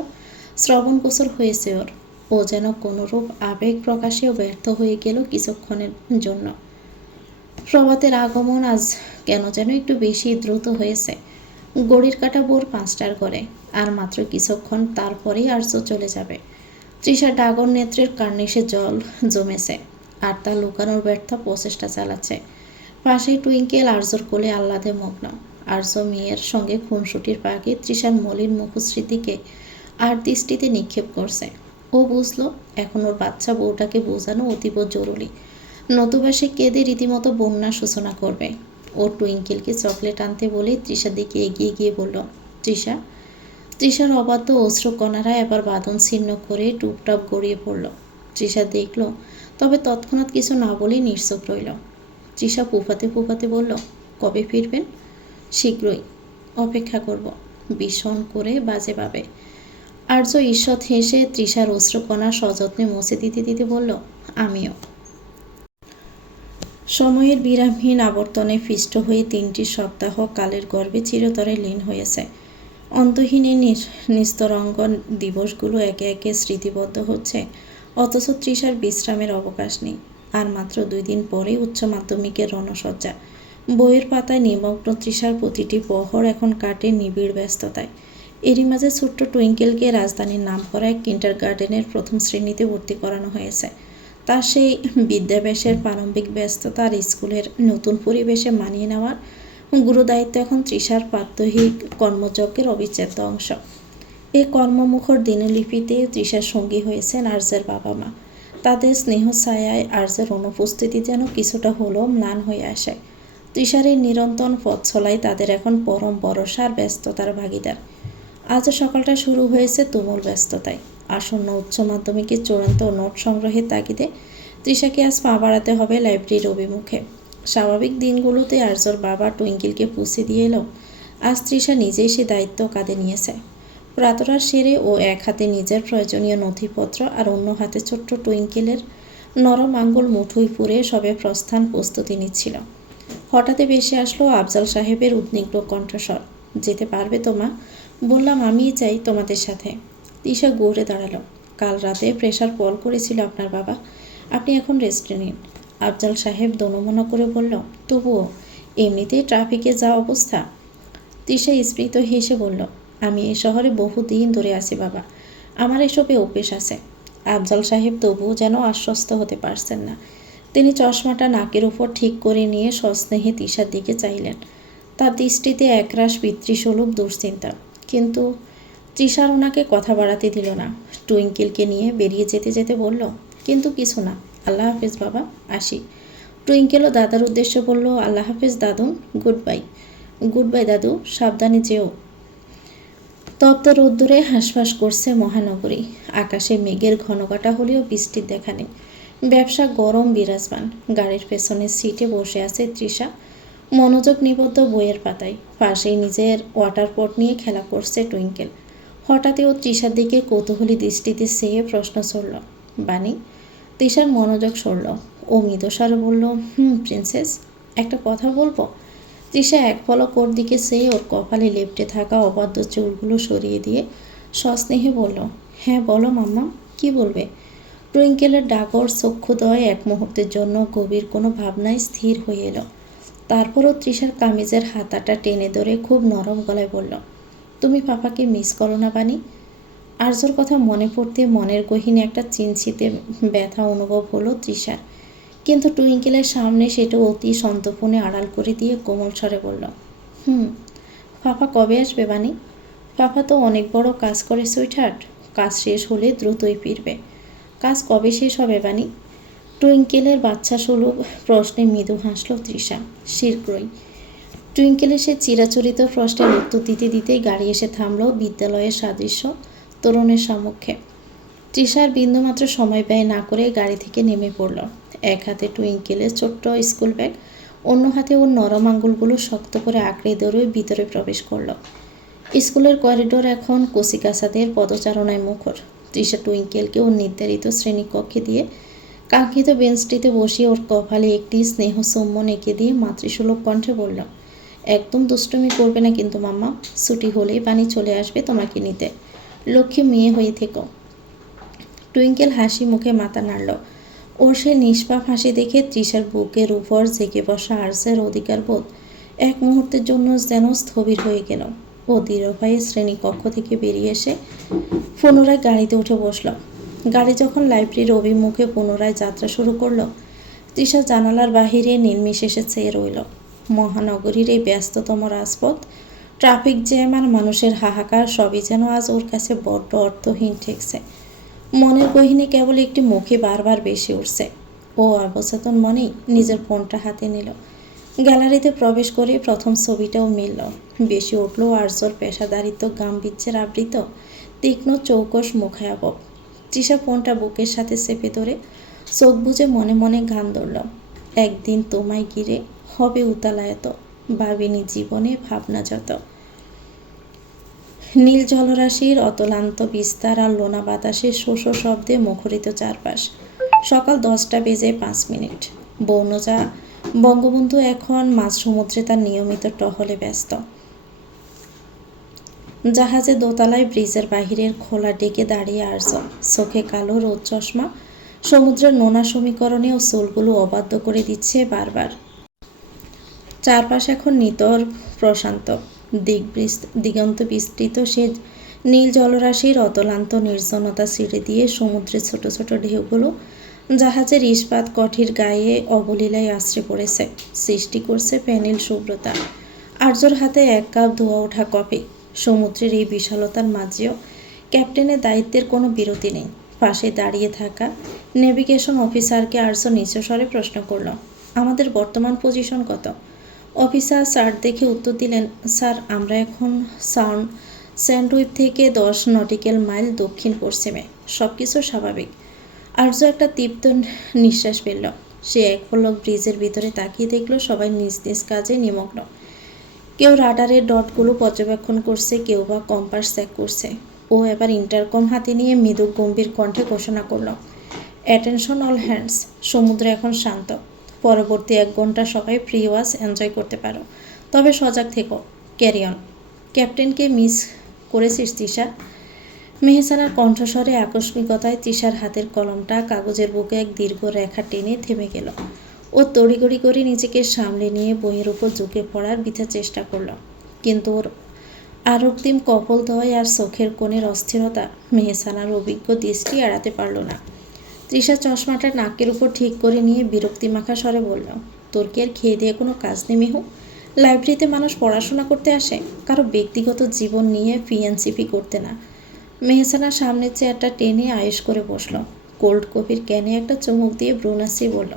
শ্রবণগোচর হয়েছে ওর। ও যেন কোনোরূপ আবেগ প্রকাশেও ব্যর্থ হয়ে গেল কিছুক্ষণের জন্য। প্রভাতের আগমন আজ কেন যেন একটু বেশি দ্রুত হয়েছে। ঘড়ির কাঁটা ভোর 5টার ঘরে, আর মাত্র কিছুক্ষণ তারপরেই আর্য চলে যাবে। তৃষা ডাগর নেত্রের কার্নিশে জল জমেছে, আর তা লুকানোর ব্যর্থ প্রচেষ্টা চালাচ্ছে। পাশেই টুইঙ্কেল আর্যর কোলে আহ্লাদে মগ্ন। আর্য মেয়ের সঙ্গে খুনসুটির পাখি তৃষার মলিন মুখশ্রীর দিকে আর দৃষ্টিতে নিক্ষেপ করছে। ও বুঝলো এখন ওর বাচ্চা বউটাকে বোঝানো অতীব জরুরি, নতুবা সে কেঁদে রীতিমতো বন্যা সূচনা করবে। ও টুইঙ্কেলকে চকলেট আনতে বলে তৃষার দিকে এগিয়ে গিয়ে বলল, তৃষা। তৃষার অবাধ্য অশ্রুকণারা এবার বাঁধন ছিন্ন করে টুপটাপ গড়িয়ে পড়ল। তৃষা দেখল, তবে তৎক্ষণাৎ কিছু না বলেই নিশ্চুপ রইল। তৃষা ফুফাতে ফুফাতে বলল, কবে ফিরবেন? শীঘ্রই, অপেক্ষা করব, ভীষণ করে বাজে পাবে। আর্য ঈষৎ হেসে তৃষার অশ্রুকণা সযত্নে মুছে দিতে দিতে বলল, আমিও। সময়ের বিরামহীন আবর্তনে পিষ্ট হয়ে 3টি সপ্তাহ কালের গর্ভে চিরতরে লীন হয়েছে। অন্তহীন নিস্তরঙ্গ দিবসগুলো একে একে স্মৃতিবদ্ধ হচ্ছে, অথচ তৃষার বিশ্রামের অবকাশ নেই। আর মাত্র 2 দিন পরেই উচ্চ মাধ্যমিকের রণসজ্জা। বইয়ের পাতায় নিমগ্ন তৃষার প্রতিটি প্রহর এখন কাটে নিবিড় ব্যস্ততায়। এরই মাঝে ছোট্ট টুইঙ্কেলকে রাজধানীর নামকরা এক কিন্ডারগার্টেনের 1ম শ্রেণীতে ভর্তি করানো হয়েছে। তার সেই বিদ্যাভ্যাসের প্রারম্ভিক ব্যস্ততা আর স্কুলের নতুন পরিবেশে মানিয়ে নেওয়ার গুরুদায়িত্ব এখন তৃষার প্রাত্যহিক কর্মযজ্ঞের অবিচ্ছেদ্য অংশ। এই কর্মমুখর দিনলিপিতে তৃষার সঙ্গী হয়েছেন আর্যের বাবা মা। তাদের স্নেহ ছায়ায় আর্যের অনুপস্থিতি যেন কিছুটা হলেও ম্লান হয়ে আসে। তৃষার এই নিরন্তর পথ চলাই তাদের এখন পরম ভরসার ব্যস্ততার ভাগিদার। আজও সকালটা শুরু হয়েছে তুমুল ব্যস্ততায়। আসন্ন উচ্চ মাধ্যমিকে চূড়ান্ত নোট সংগ্রহের তাগিদে তৃষাকে আজ পা বাড়াতে হবে লাইব্রেরির অভিমুখে। স্বাভাবিক দিনগুলোতে আর্যর বাবা টুইঙ্কিলকে পুষে দিয়ে এলো, আজ তৃষা নিজেই সে দায়িত্ব কাঁধে নিয়েছে। প্রাতরাশ সেরে ও এক হাতে নিজের প্রয়োজনীয় নথিপত্র আর অন্য হাতে ছোট্ট টুইঙ্কেলের নরম আঙ্গুল মুঠোয় পুরে সবে প্রস্থান প্রস্তুতি নিচ্ছিল। হঠাৎই ভেসে আসলো আফজাল সাহেবের উদ্বিগ্ন কণ্ঠস্বর। যেতে পারবে তো মা? বললাম আমিই চাই তোমাদের সাথে। তৃষা গড়ে দাঁড়ালো। কাল রাতে প্রেশার কল করেছিল আপনার বাবা, আপনি এখন রেস্টে নিন। আফজাল সাহেব দোনমনা করে বলল, তবুও এমনিতেই ট্রাফিকে যা অবস্থা। তৃষা স্ফীত হেসে বলল, আমি এই শহরে বহুদিন ধরে আছি বাবা, আমার এসবে অভ্যেস আছে। আফজাল সাহেব তবুও যেন আশ্বস্ত হতে পারছেন না। তিনি চশমাটা নাকের উপর ঠিক করে নিয়ে সস্নেহে তৃষার দিকে চাইলেন। তার দৃষ্টিতে একরাশ পিতৃসুলভ দুশ্চিন্তা। কিন্তু তৃষার ওনাকে কথা বাড়াতে দিল না। টুইঙ্কেলকে নিয়ে বেরিয়ে যেতে যেতে বলল, কিন্তু কিছু না, আল্লাহ হাফেজ বাবা, আসি। টুইঙ্কেলও দাদার উদ্দেশ্যে বলল, আল্লাহ হাফেজ দাদুন, গুড বাই। গুড বাই দাদু, সাবধানে যেও। তপ্ত রোদ্দুরে হাঁসফাঁস করছে মহানগরী। আকাশে মেঘের ঘনঘটা হলেও বৃষ্টির দেখা নেই। ব্যবসা গরম বিরাজমান। গাড়ির পেছনের সিটে বসে আছে তৃষা, মনোযোগ নিবদ্ধ বইয়ের পাতায়। পাশেই নিজের ওয়াটার পট নিয়ে খেলা করছে টুইঙ্কেল। হঠাৎই ও তৃষার দিকে কৌতূহলী দৃষ্টিতে চেয়ে প্রশ্ন ছড়ল, বানি? তৃষার মনোযোগ সরল। ও মৃদুস্বরে বলল, প্রিন্সেস, একটা কথা বলবো? তৃষা এক পলক ওর দিকে চেয়ে ওর কপালে লেপ্টে থাকা অবাধ্য চুলগুলো সরিয়ে দিয়ে সস্নেহে বলল, হ্যাঁ বলো মাম্মা, কি বলবে? টুইঙ্কেলের ডাগর চক্ষুদয় এক মুহূর্তের জন্য গভীর কোনো ভাবনায় স্থির হয়ে এলো। তারপরও তৃষার কামিজের হাতাটা টেনে ধরে খুব নরম গলায় বলল, তুমি পাপাকে মিস করো না বানি? আর্যর কথা মনে পড়তে মনের গহীনে একটা চিনচিতে ব্যথা অনুভব হলো তৃষার। কিন্তু টুইঙ্কেলের সামনে সেটা অতি সন্তর্পণে আড়াল করে দিয়ে কোমল স্বরে বলল, পাপা কবে আসবে বানি? পাপা তো অনেক বড় কাজ করে সুইটহার্ট, কাজ শেষ হলে দ্রুতই ফিরবে। কাজ কবে শেষ হবে বানি? টুইঙ্কেলের বাচ্চা সুলভ প্রশ্নে মৃদু হাসল তৃষা, শীঘ্রই। টুইঙ্কেলের সে চিরাচরিত প্রশ্নের উত্তর দিতে দিতেই গাড়ি এসে থামল বিদ্যালয়ের সাদৃশ্য তরুণের সম্মুখে। তৃষার বিন্দুমাত্র সময় ব্যয় না করে গাড়ি থেকে নেমে পড়ল। এক হাতে টুইঙ্কেলের ছোট্ট স্কুল ব্যাগ, অন্য হাতে ওর নরম আঙ্গুলগুলো শক্ত করে আঁকড়ে ধরে ভিতরে প্রবেশ করল। স্কুলের করিডোর এখন কচিকাঁচাদের পদচারণায় মুখর। তৃষা টুইঙ্কেলকে ওর নির্ধারিত শ্রেণীকক্ষে দিয়ে কাঙ্ক্ষিত বেঞ্চটিতে বসিয়ে ওর কপালে একটি স্নেহ চুম্বন এঁকে দিয়ে মাতৃসুলভ কণ্ঠে বলল, একদম দুষ্টুমি করবে না কিন্তু মাম্মা, ছুটি হলেই বানি চলে আসবে তোমাকে নিতে, লক্ষ্মী মেয়ে হয়ে থেকো। টুইঙ্কেল হাসি মুখে মাথা নাড়ল। ওর সে নিষ্পাপ হাসি দেখে তৃষার বুকের উপর জেগে বসা আর্যের অধিকারবোধ এক মুহূর্তের জন্য যেন স্থবির হয়ে গেল। ও দৃঢ়ভাবে শ্রেণীকক্ষ থেকে বেরিয়ে এসে পুনরায় গাড়িতে উঠে বসল। গাড়ি যখন লাইব্রেরির অভিমুখে পুনরায় যাত্রা শুরু করলো, তৃষা জানালার বাহিরে নির্বিশেষে চেয়ে রইল। মহানগরীর এই ব্যস্ততম রাজপথ, ট্রাফিক জ্যাম আর মানুষের হাহাকার সবই যেন আজ ওর কাছে বড্ড অর্থহীন ঠেকছে। মনের গহীনে কেবল একটি মুখে বারবার বেশি উঠছে। ও অবচেতন মনেই নিজের ফোনটা হাতে নিল। গ্যালারিতে প্রবেশ করে প্রথম ছবিটাও মিলল। বেশি উঠল আর্যর পেশাদারিত্ব গাম্ভীর্যের আবৃত তীক্ষ্ণ চৌকস মুখায়াবব। তৃষা ফোনটা বুকের সাথে চেপে ধরে চোখ বুজে মনে মনে গান ধরল, একদিন তোমায় ঘিরে হবে উতালায়ত, ভাবিনি জীবনে ভাবনা যত। নীল জলরাশির অতলান্ত বিস্তার আর লোনা বাতাসের শোষ শব্দে মুখরিত চারপাশ। সকাল 10:05। বৌনজা বঙ্গবন্ধু এখন মাঝ সমুদ্রে তার নিয়মিত টহলে ব্যস্ত। জাহাজে দোতলায় ব্রিজের বাহিরের খোলা ডেকে দাঁড়িয়ে আর্য, চোখে কালো রোদ চশমা, সমুদ্রের নোনা সমীকরণে ও চুলগুলো অবাধ্য করে দিচ্ছে বারবার। চারপাশ এখন নিতর প্রশান্ত, দিগন্ত বিস্তৃত সে নীল জলরাশির অতলান্ত নির্জনতা ছিঁড়ে দিয়ে সমুদ্রের ছোট ছোট ঢেউগুলো জাহাজের ইস্পাত কঠির গায়ে অবলীলায় আশ্রে পড়েছে, সৃষ্টি করছে প্যানেল শুভ্রতা। আর্যর হাতে এক কাপ ধোয়া ওঠা কফি। সমুদ্রের এই বিশালতার মাঝেও ক্যাপ্টেনের দায়িত্বের কোনো বিরতি নেই। পাশে দাঁড়িয়ে থাকা নেভিগেশন অফিসারকে আর্য নিচু স্বরে প্রশ্ন করল, আমাদের বর্তমান পজিশন কত? অফিসার স্যার দেখে উত্তর দিলেন, স্যার আমরা এখন স্যান্ডউইচ থেকে 10 নটিক্যাল মাইল দক্ষিণ পশ্চিমে। সব কিছু স্বাভাবিক। আর্য একটা তৃপ্ত নিঃশ্বাস ফেলল। সে এক পলক ব্রিজের ভিতরে তাকিয়ে দেখল সবাই নিজ নিজ কাজে নিমগ্ন। কেউ রাডারের ডটগুলো পর্যবেক্ষণ করছে, কেউ বা কম্পাস চেক করছে। ও এবার ইন্টারকম হাতে নিয়ে মৃদু গম্ভীর কণ্ঠে ঘোষণা করল, অ্যাটেনশন অল হ্যান্ডস, সমুদ্র এখন শান্ত। পরবর্তী 1 ঘন্টা সবাই ফ্রি ওয়াচ এনজয় করতে পারো, তবে সজাগ থেকো। Carry on. ক্যাপ্টেনকে মিস করেছিস তৃষা? মেহসানার কণ্ঠস্বরে আকস্মিকতায় তৃষার হাতের কলমটা কাগজের বুকে এক দীর্ঘ রেখা টেনে থেমে গেল। ও তড়িঘড়ি করে নিজেকে সামলে নিয়ে বইয়ের উপর ঝুঁকে পড়ার বৃথা চেষ্টা করল, কিন্তু ওর আরক্তিম কপোলদ্বয় আর চোখের কোণের অস্থিরতা মেহসানার অভিজ্ঞ দৃষ্টি এড়াতে পারল না। তৃষা চশমাটা নাকের উপর ঠিক করে নিয়ে বিরক্তিমাখা স্বরে বলল, তোর কি আর খেয়ে দিয়ে কোনো কাজ নেই মেহু? লাইব্রেরিতে মানুষ পড়াশোনা করতে আসে, কারো ব্যক্তিগত জীবন নিয়ে ফিএনসিপি করতে না। মেহসানা সামনের চেয়ারটা টেনে আয়েশ করে বসল। কোল্ড কফির ক্যানে একটা চুমুক দিয়ে ব্রুনাসি বলল,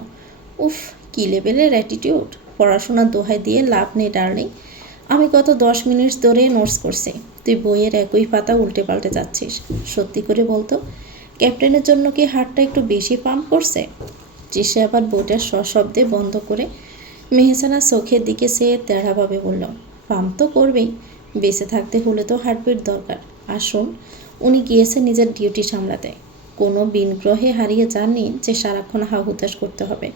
উফ, কী লেভেলের অ্যাটিটিউড! পড়াশোনার দোহাই দিয়ে লাভ নেই ডার্লিং। আমি গত 10 মিনিট ধরে নোটস করছি, তুই বইয়ের একই পাতা উল্টে পাল্টে যাচ্ছিস। সত্যি করে বলতো, ক্যাপ্টেনের জন্য কি হাতটা একটু বেশি পাম্প করছে? তৃষা আবার বইটা সশব্দে বন্ধ করে মেহসানার চোখের দিকে সে তেড়াভাবে বলল, পাম্প তো করবেই, বেঁচে থাকতে হলে তো হার্টবিট দরকার। আসুন, উনি গিয়েছে নিজের ডিউটি সামলাতে, কোনো বিনগ্রহে হারিয়ে যাননি যে সারাক্ষণ হাহুতাশ করতে হবে।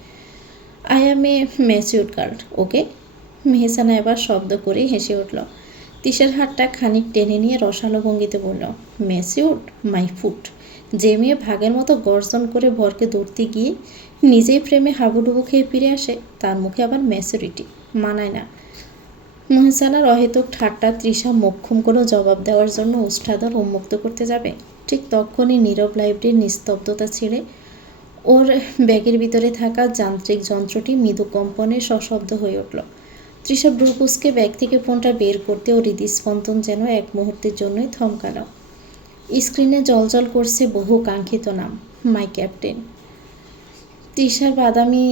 I am a matured girl, okay? Mehsana এবার শব্দ করে হেসে উঠল। তৃষার হাতটা খানিক টেনে নিয়ে রসালো ভঙ্গিতে বলল, ম্যাচিউরড মাই ফুট। যে মেয়ে ভাগের মতো গর্জন করে ভরকে ধরতে গিয়ে নিজেই প্রেমে হাবুডুবু খেয়ে ফিরে আসে, তার মুখে আবার ম্যাচুরিটি মানায় না। মেহসানার অহেতুক ঠাট্টা তৃষা মোক্ষম কোনো জবাব দেওয়ার জন্য উষ্ঠাদর উন্মুক্ত করতে যাবে, ঠিক তখনই নীরব লাইব্রেরির নিস্তব্ধতা ছেড়ে ওর ব্যাগের ভিতরে থাকা যান্ত্রিক যন্ত্রটি মৃদু কম্পনে সশব্দ হয়ে উঠল। তৃষা ব্রুকুসকে ব্যাগ থেকে ফোনটা বের করতে ওর হৃদস্পন্দন যেন এক মুহূর্তের জন্যই থমকাল। স্ক্রিনে জলজল করছে বহু কাঙ্ক্ষিত নাম, মাই ক্যাপ্টেন। তৃষার বাদামি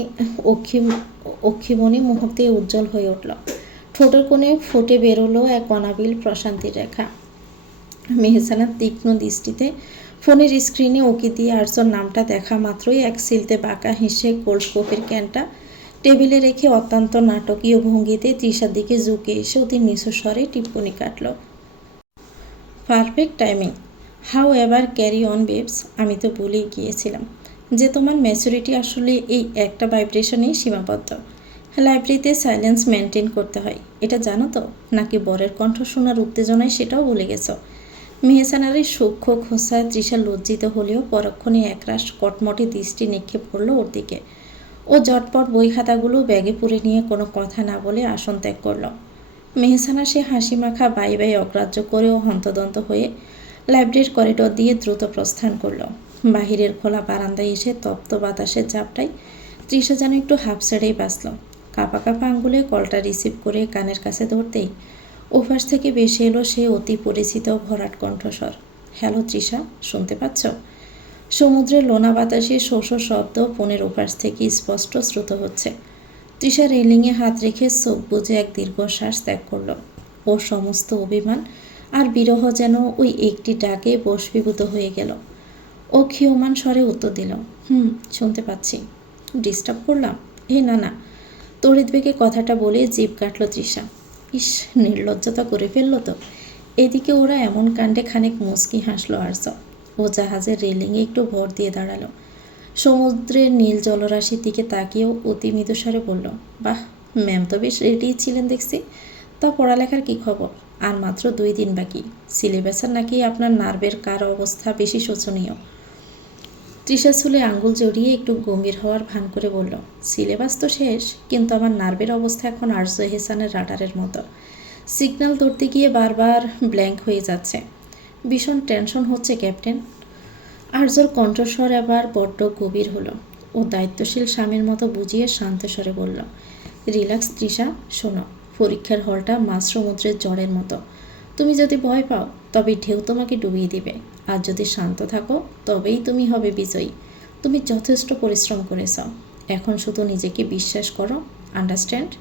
অক্ষিমণি মুহূর্তে উজ্জ্বল হয়ে উঠল। ঠোঁটের কোণে ফুটে বেরোলো এক অনাবিল প্রশান্তির রেখা। মেহসানার তীক্ষ্ণ দৃষ্টিতে ফোনের স্ক্রিনে উকি দিয়ে আর্যর নামটা দেখা মাত্রই এক সিলতে বাঁকা হেসে কোল্ড কফির ক্যানটা টেবিলে রেখে অত্যন্ত নাটকীয় ভঙ্গিতে তৃষার দিকে ঝুঁকে এসে অতি নিচু স্বরে টিপ্পনি কাটল, perfect timing. How ever carry on babes, আমি তো ভুলেই গিয়েছিলাম যে তোমার ম্যাচুরিটি আসলে এই একটা ভাইব্রেশনেই সীমাবদ্ধ। লাইব্রেরিতে সাইলেন্স মেনটেন করতে হয়, এটা জানো তো? নাকি বরের কণ্ঠ শোনার উত্তেজনায় সেটাও ভুলে গেছো? মেহসানার এই সূক্ষ্ম খোসায় তৃষা লজ্জিত হলেও পরক্ষণে একরাশ কটমটে দৃষ্টি নিক্ষেপ করলো ওর দিকে। ও জটপট বই খাতাগুলো ব্যাগে পুরে নিয়ে কোনো কথা না বলে আসন ত্যাগ করল। মেহসানা সে হাসি মাখা বাই বাই অগ্রাহ্য করেও হন্তদন্ত হয়ে লাইব্রেরির করিডর দিয়ে দ্রুত প্রস্থান করল। বাহিরের খোলা বারান্দায় এসে তপ্ত বাতাসের ঝাপটায় তৃষা যেন একটু হাফ ছেড়েই বাঁচল। কাঁপা কাঁপা আঙ্গুলে কলটা রিসিভ করে কানের কাছে ধরতেই ওপাশ থেকে ভেসে এলো সে অতি পরিচিত ভরাট কণ্ঠস্বর, হ্যালো তৃষা, শুনতে পাচ্ছ? সমুদ্রের লোনা বাতাসে শোষ শব্দ ফোনের ওপাশ থেকে স্পষ্ট শ্রুত হচ্ছে। তৃষা রেলিংয়ে হাত রেখে চোখ বুজে এক দীর্ঘশ্বাস ত্যাগ করল। ওর সমস্ত অভিমান আর বিরহ যেন ওই একটি ডাকে বশীভূত হয়ে গেল। ও ক্ষীয়মান স্বরে উত্তর দিল, শুনতে পাচ্ছি। ডিস্টার্ব করলাম? না না, তড়িৎ বেগে কথাটা বলে জিভ কাটল তৃষা। ইস, নির্লজ্জতা করে ফেললো তো। এদিকে ওরা এমন কাণ্ডে খানিক মুচকি হাসলো আর্য। ও জাহাজের রেলিংয়ে একটু ভর দিয়ে দাঁড়ালো। সমুদ্রের নীল জলরাশির দিকে তাকিয়েও অতি মৃদুস্বরে বলল, বাহ, ম্যাম তো বেশ রেডি ছিলেন দেখছি। তা পড়ালেখার কি খবর? আর মাত্র 2 দিন বাকি। সিলেবাসের নাকি আপনার নার্ভের কার অবস্থা বেশি শোচনীয়? তৃষা চুলে আঙ্গুল জড়িয়ে একটু গম্ভীর হওয়ার ভান করে বলল, সিলেবাস তো শেষ, কিন্তু আমার নার্ভের অবস্থা এখন আর্য এহসানের রাডারের মতো। সিগন্যাল ধরতে গিয়ে বারবার ব্ল্যাঙ্ক হয়ে যাচ্ছে। ভীষণ টেনশন হচ্ছে ক্যাপ্টেন। আর্যর কণ্ঠস্বর এবার বড্ড গভীর হলো। ও দায়িত্বশীল স্বামীর মতো বুঝিয়ে শান্ত স্বরে বলল, রিল্যাক্স তৃষা, শোনো, পরীক্ষার হলটা মাঝ সমুদ্রের ঝড়ের মতো। তুমি যদি ভয় পাও তবে ঢেউ তোমাকে ডুবিয়ে দিবে, আর যদি শান্ত থাকো তবেই তুমি হবে বিজয়ী। তুমি যথেষ্ট পরিশ্রম করেছ, এখন শুধু নিজেকে বিশ্বাস করো, আন্ডারস্ট্যান্ড?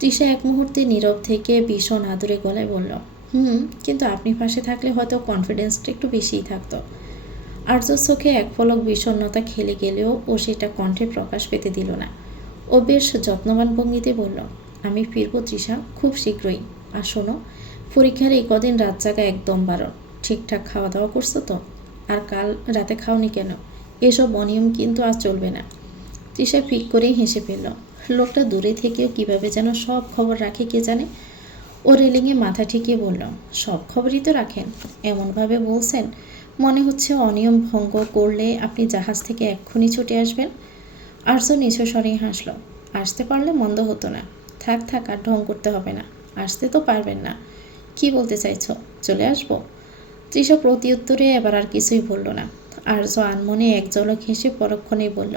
তৃষা এক মুহূর্তে নীরব থেকে ভীষণ আদুরে গলায় বলল, কিন্তু আপনি পাশে থাকলে হয়তো কনফিডেন্সটা একটু বেশিই থাকতো। আর্যর চোখে এক পলক বিষণ্ণতা খেলে গেলেও ও সেটা কণ্ঠে প্রকাশ পেতে দিল না। ও বেশ যত্নবান ভঙ্গিতে বলল, আমি ফিরবো তৃষা, খুব শীঘ্রই। আর শোনো, পরীক্ষার এই কদিন রাত জাগা একদম বারণ। ঠিকঠাক খাওয়া দাওয়া করছো তো? আর কাল রাতে খাওনি কেন? এসব অনিয়ম কিন্তু আর চলবে না। তৃষা ফিক করেই হেসে ফেলল। লোকটা দূরে থেকেও কিভাবে যেন সব খবর রাখে কে জানে। ও রেলিংয়ে মাথা ঠেকিয়ে বলল, সব খবরই তো রাখেন। এমনভাবে বলছেন মনে হচ্ছে অনিয়ম ভঙ্গ করলে আপনি জাহাজ থেকে এক্ষুনি ছুটে আসবেন। আর্য নিচু স্বরেই হাসল। আসতে পারলে মন্দ হতো না। থাক থাক, আর ঢং করতে হবে না। আসতে তো পারবেন না। কি বলতে চাইছ? চলে আসবো? তৃষা প্রত্যুত্তরে এবার আর কিছুই বলল না। আর্য আনমনে এক ঝলক হেসে পরক্ষণেই বলল,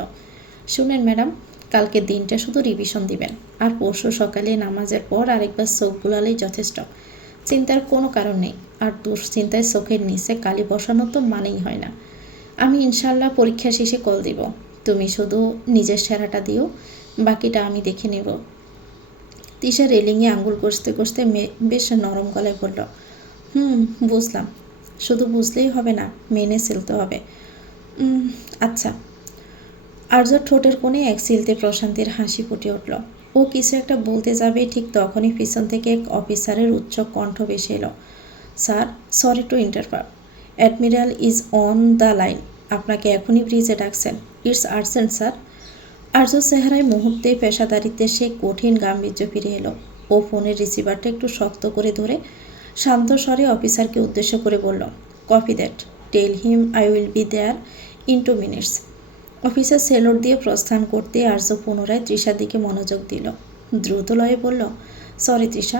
শুনেন ম্যাডাম, কালকে দিনটা শুধু রিভিশন দিবেন। আর পরশু সকালে নামাজের পর আরেকবার চোখ বুলালেই যথেষ্ট। চিন্তার কোনো কারণ নেই। আর দুশ্চিন্তায় চোখের নিচে কালি বসানো তো মানেই হয় না। আমি ইনশাল্লাহ পরীক্ষা শেষে কল দিব। তুমি শুধু নিজের সেরাটা দিও, বাকিটা আমি দেখে নেব। তৃষা রেলিংয়ে আঙুল কষতে কষতে বেশ নরম গলায় বলল, বুঝলাম। শুধু বুঝলেই হবে না, মেনে চলতে হবে। আচ্ছা। আর্যর ঠোঁটের কোণে এক সিলতে প্রশান্তির হাসি ফুটে উঠল। ও কিছু একটা বলতে যাবে, ঠিক তখনই পিছন থেকে এক অফিসারের উচ্চ কণ্ঠ ভেসে এলো, sir, sorry to interfere, admiral is on the line. আপনাকে এখনই ব্রিজে ডাকছেন। It's urgent sir. আর্যর চেহারায় মুহূর্তে পেশাদারিত্বে সে কঠিন গাম্ভীর্য ফিরে এলো। ও ফোনের রিসিভারটা একটু শক্ত করে ধরে শান্ত স্বরে অফিসারকে উদ্দেশ্য করে বলল, copy that, tell him I will be there in 2 minutes. অফিসার সেলুট দিয়ে প্রস্থান করতে আর্য পুনরায় তৃষার দিকে মনোযোগ দিল। দ্রুত লয়ে বলল, সরি তৃষা,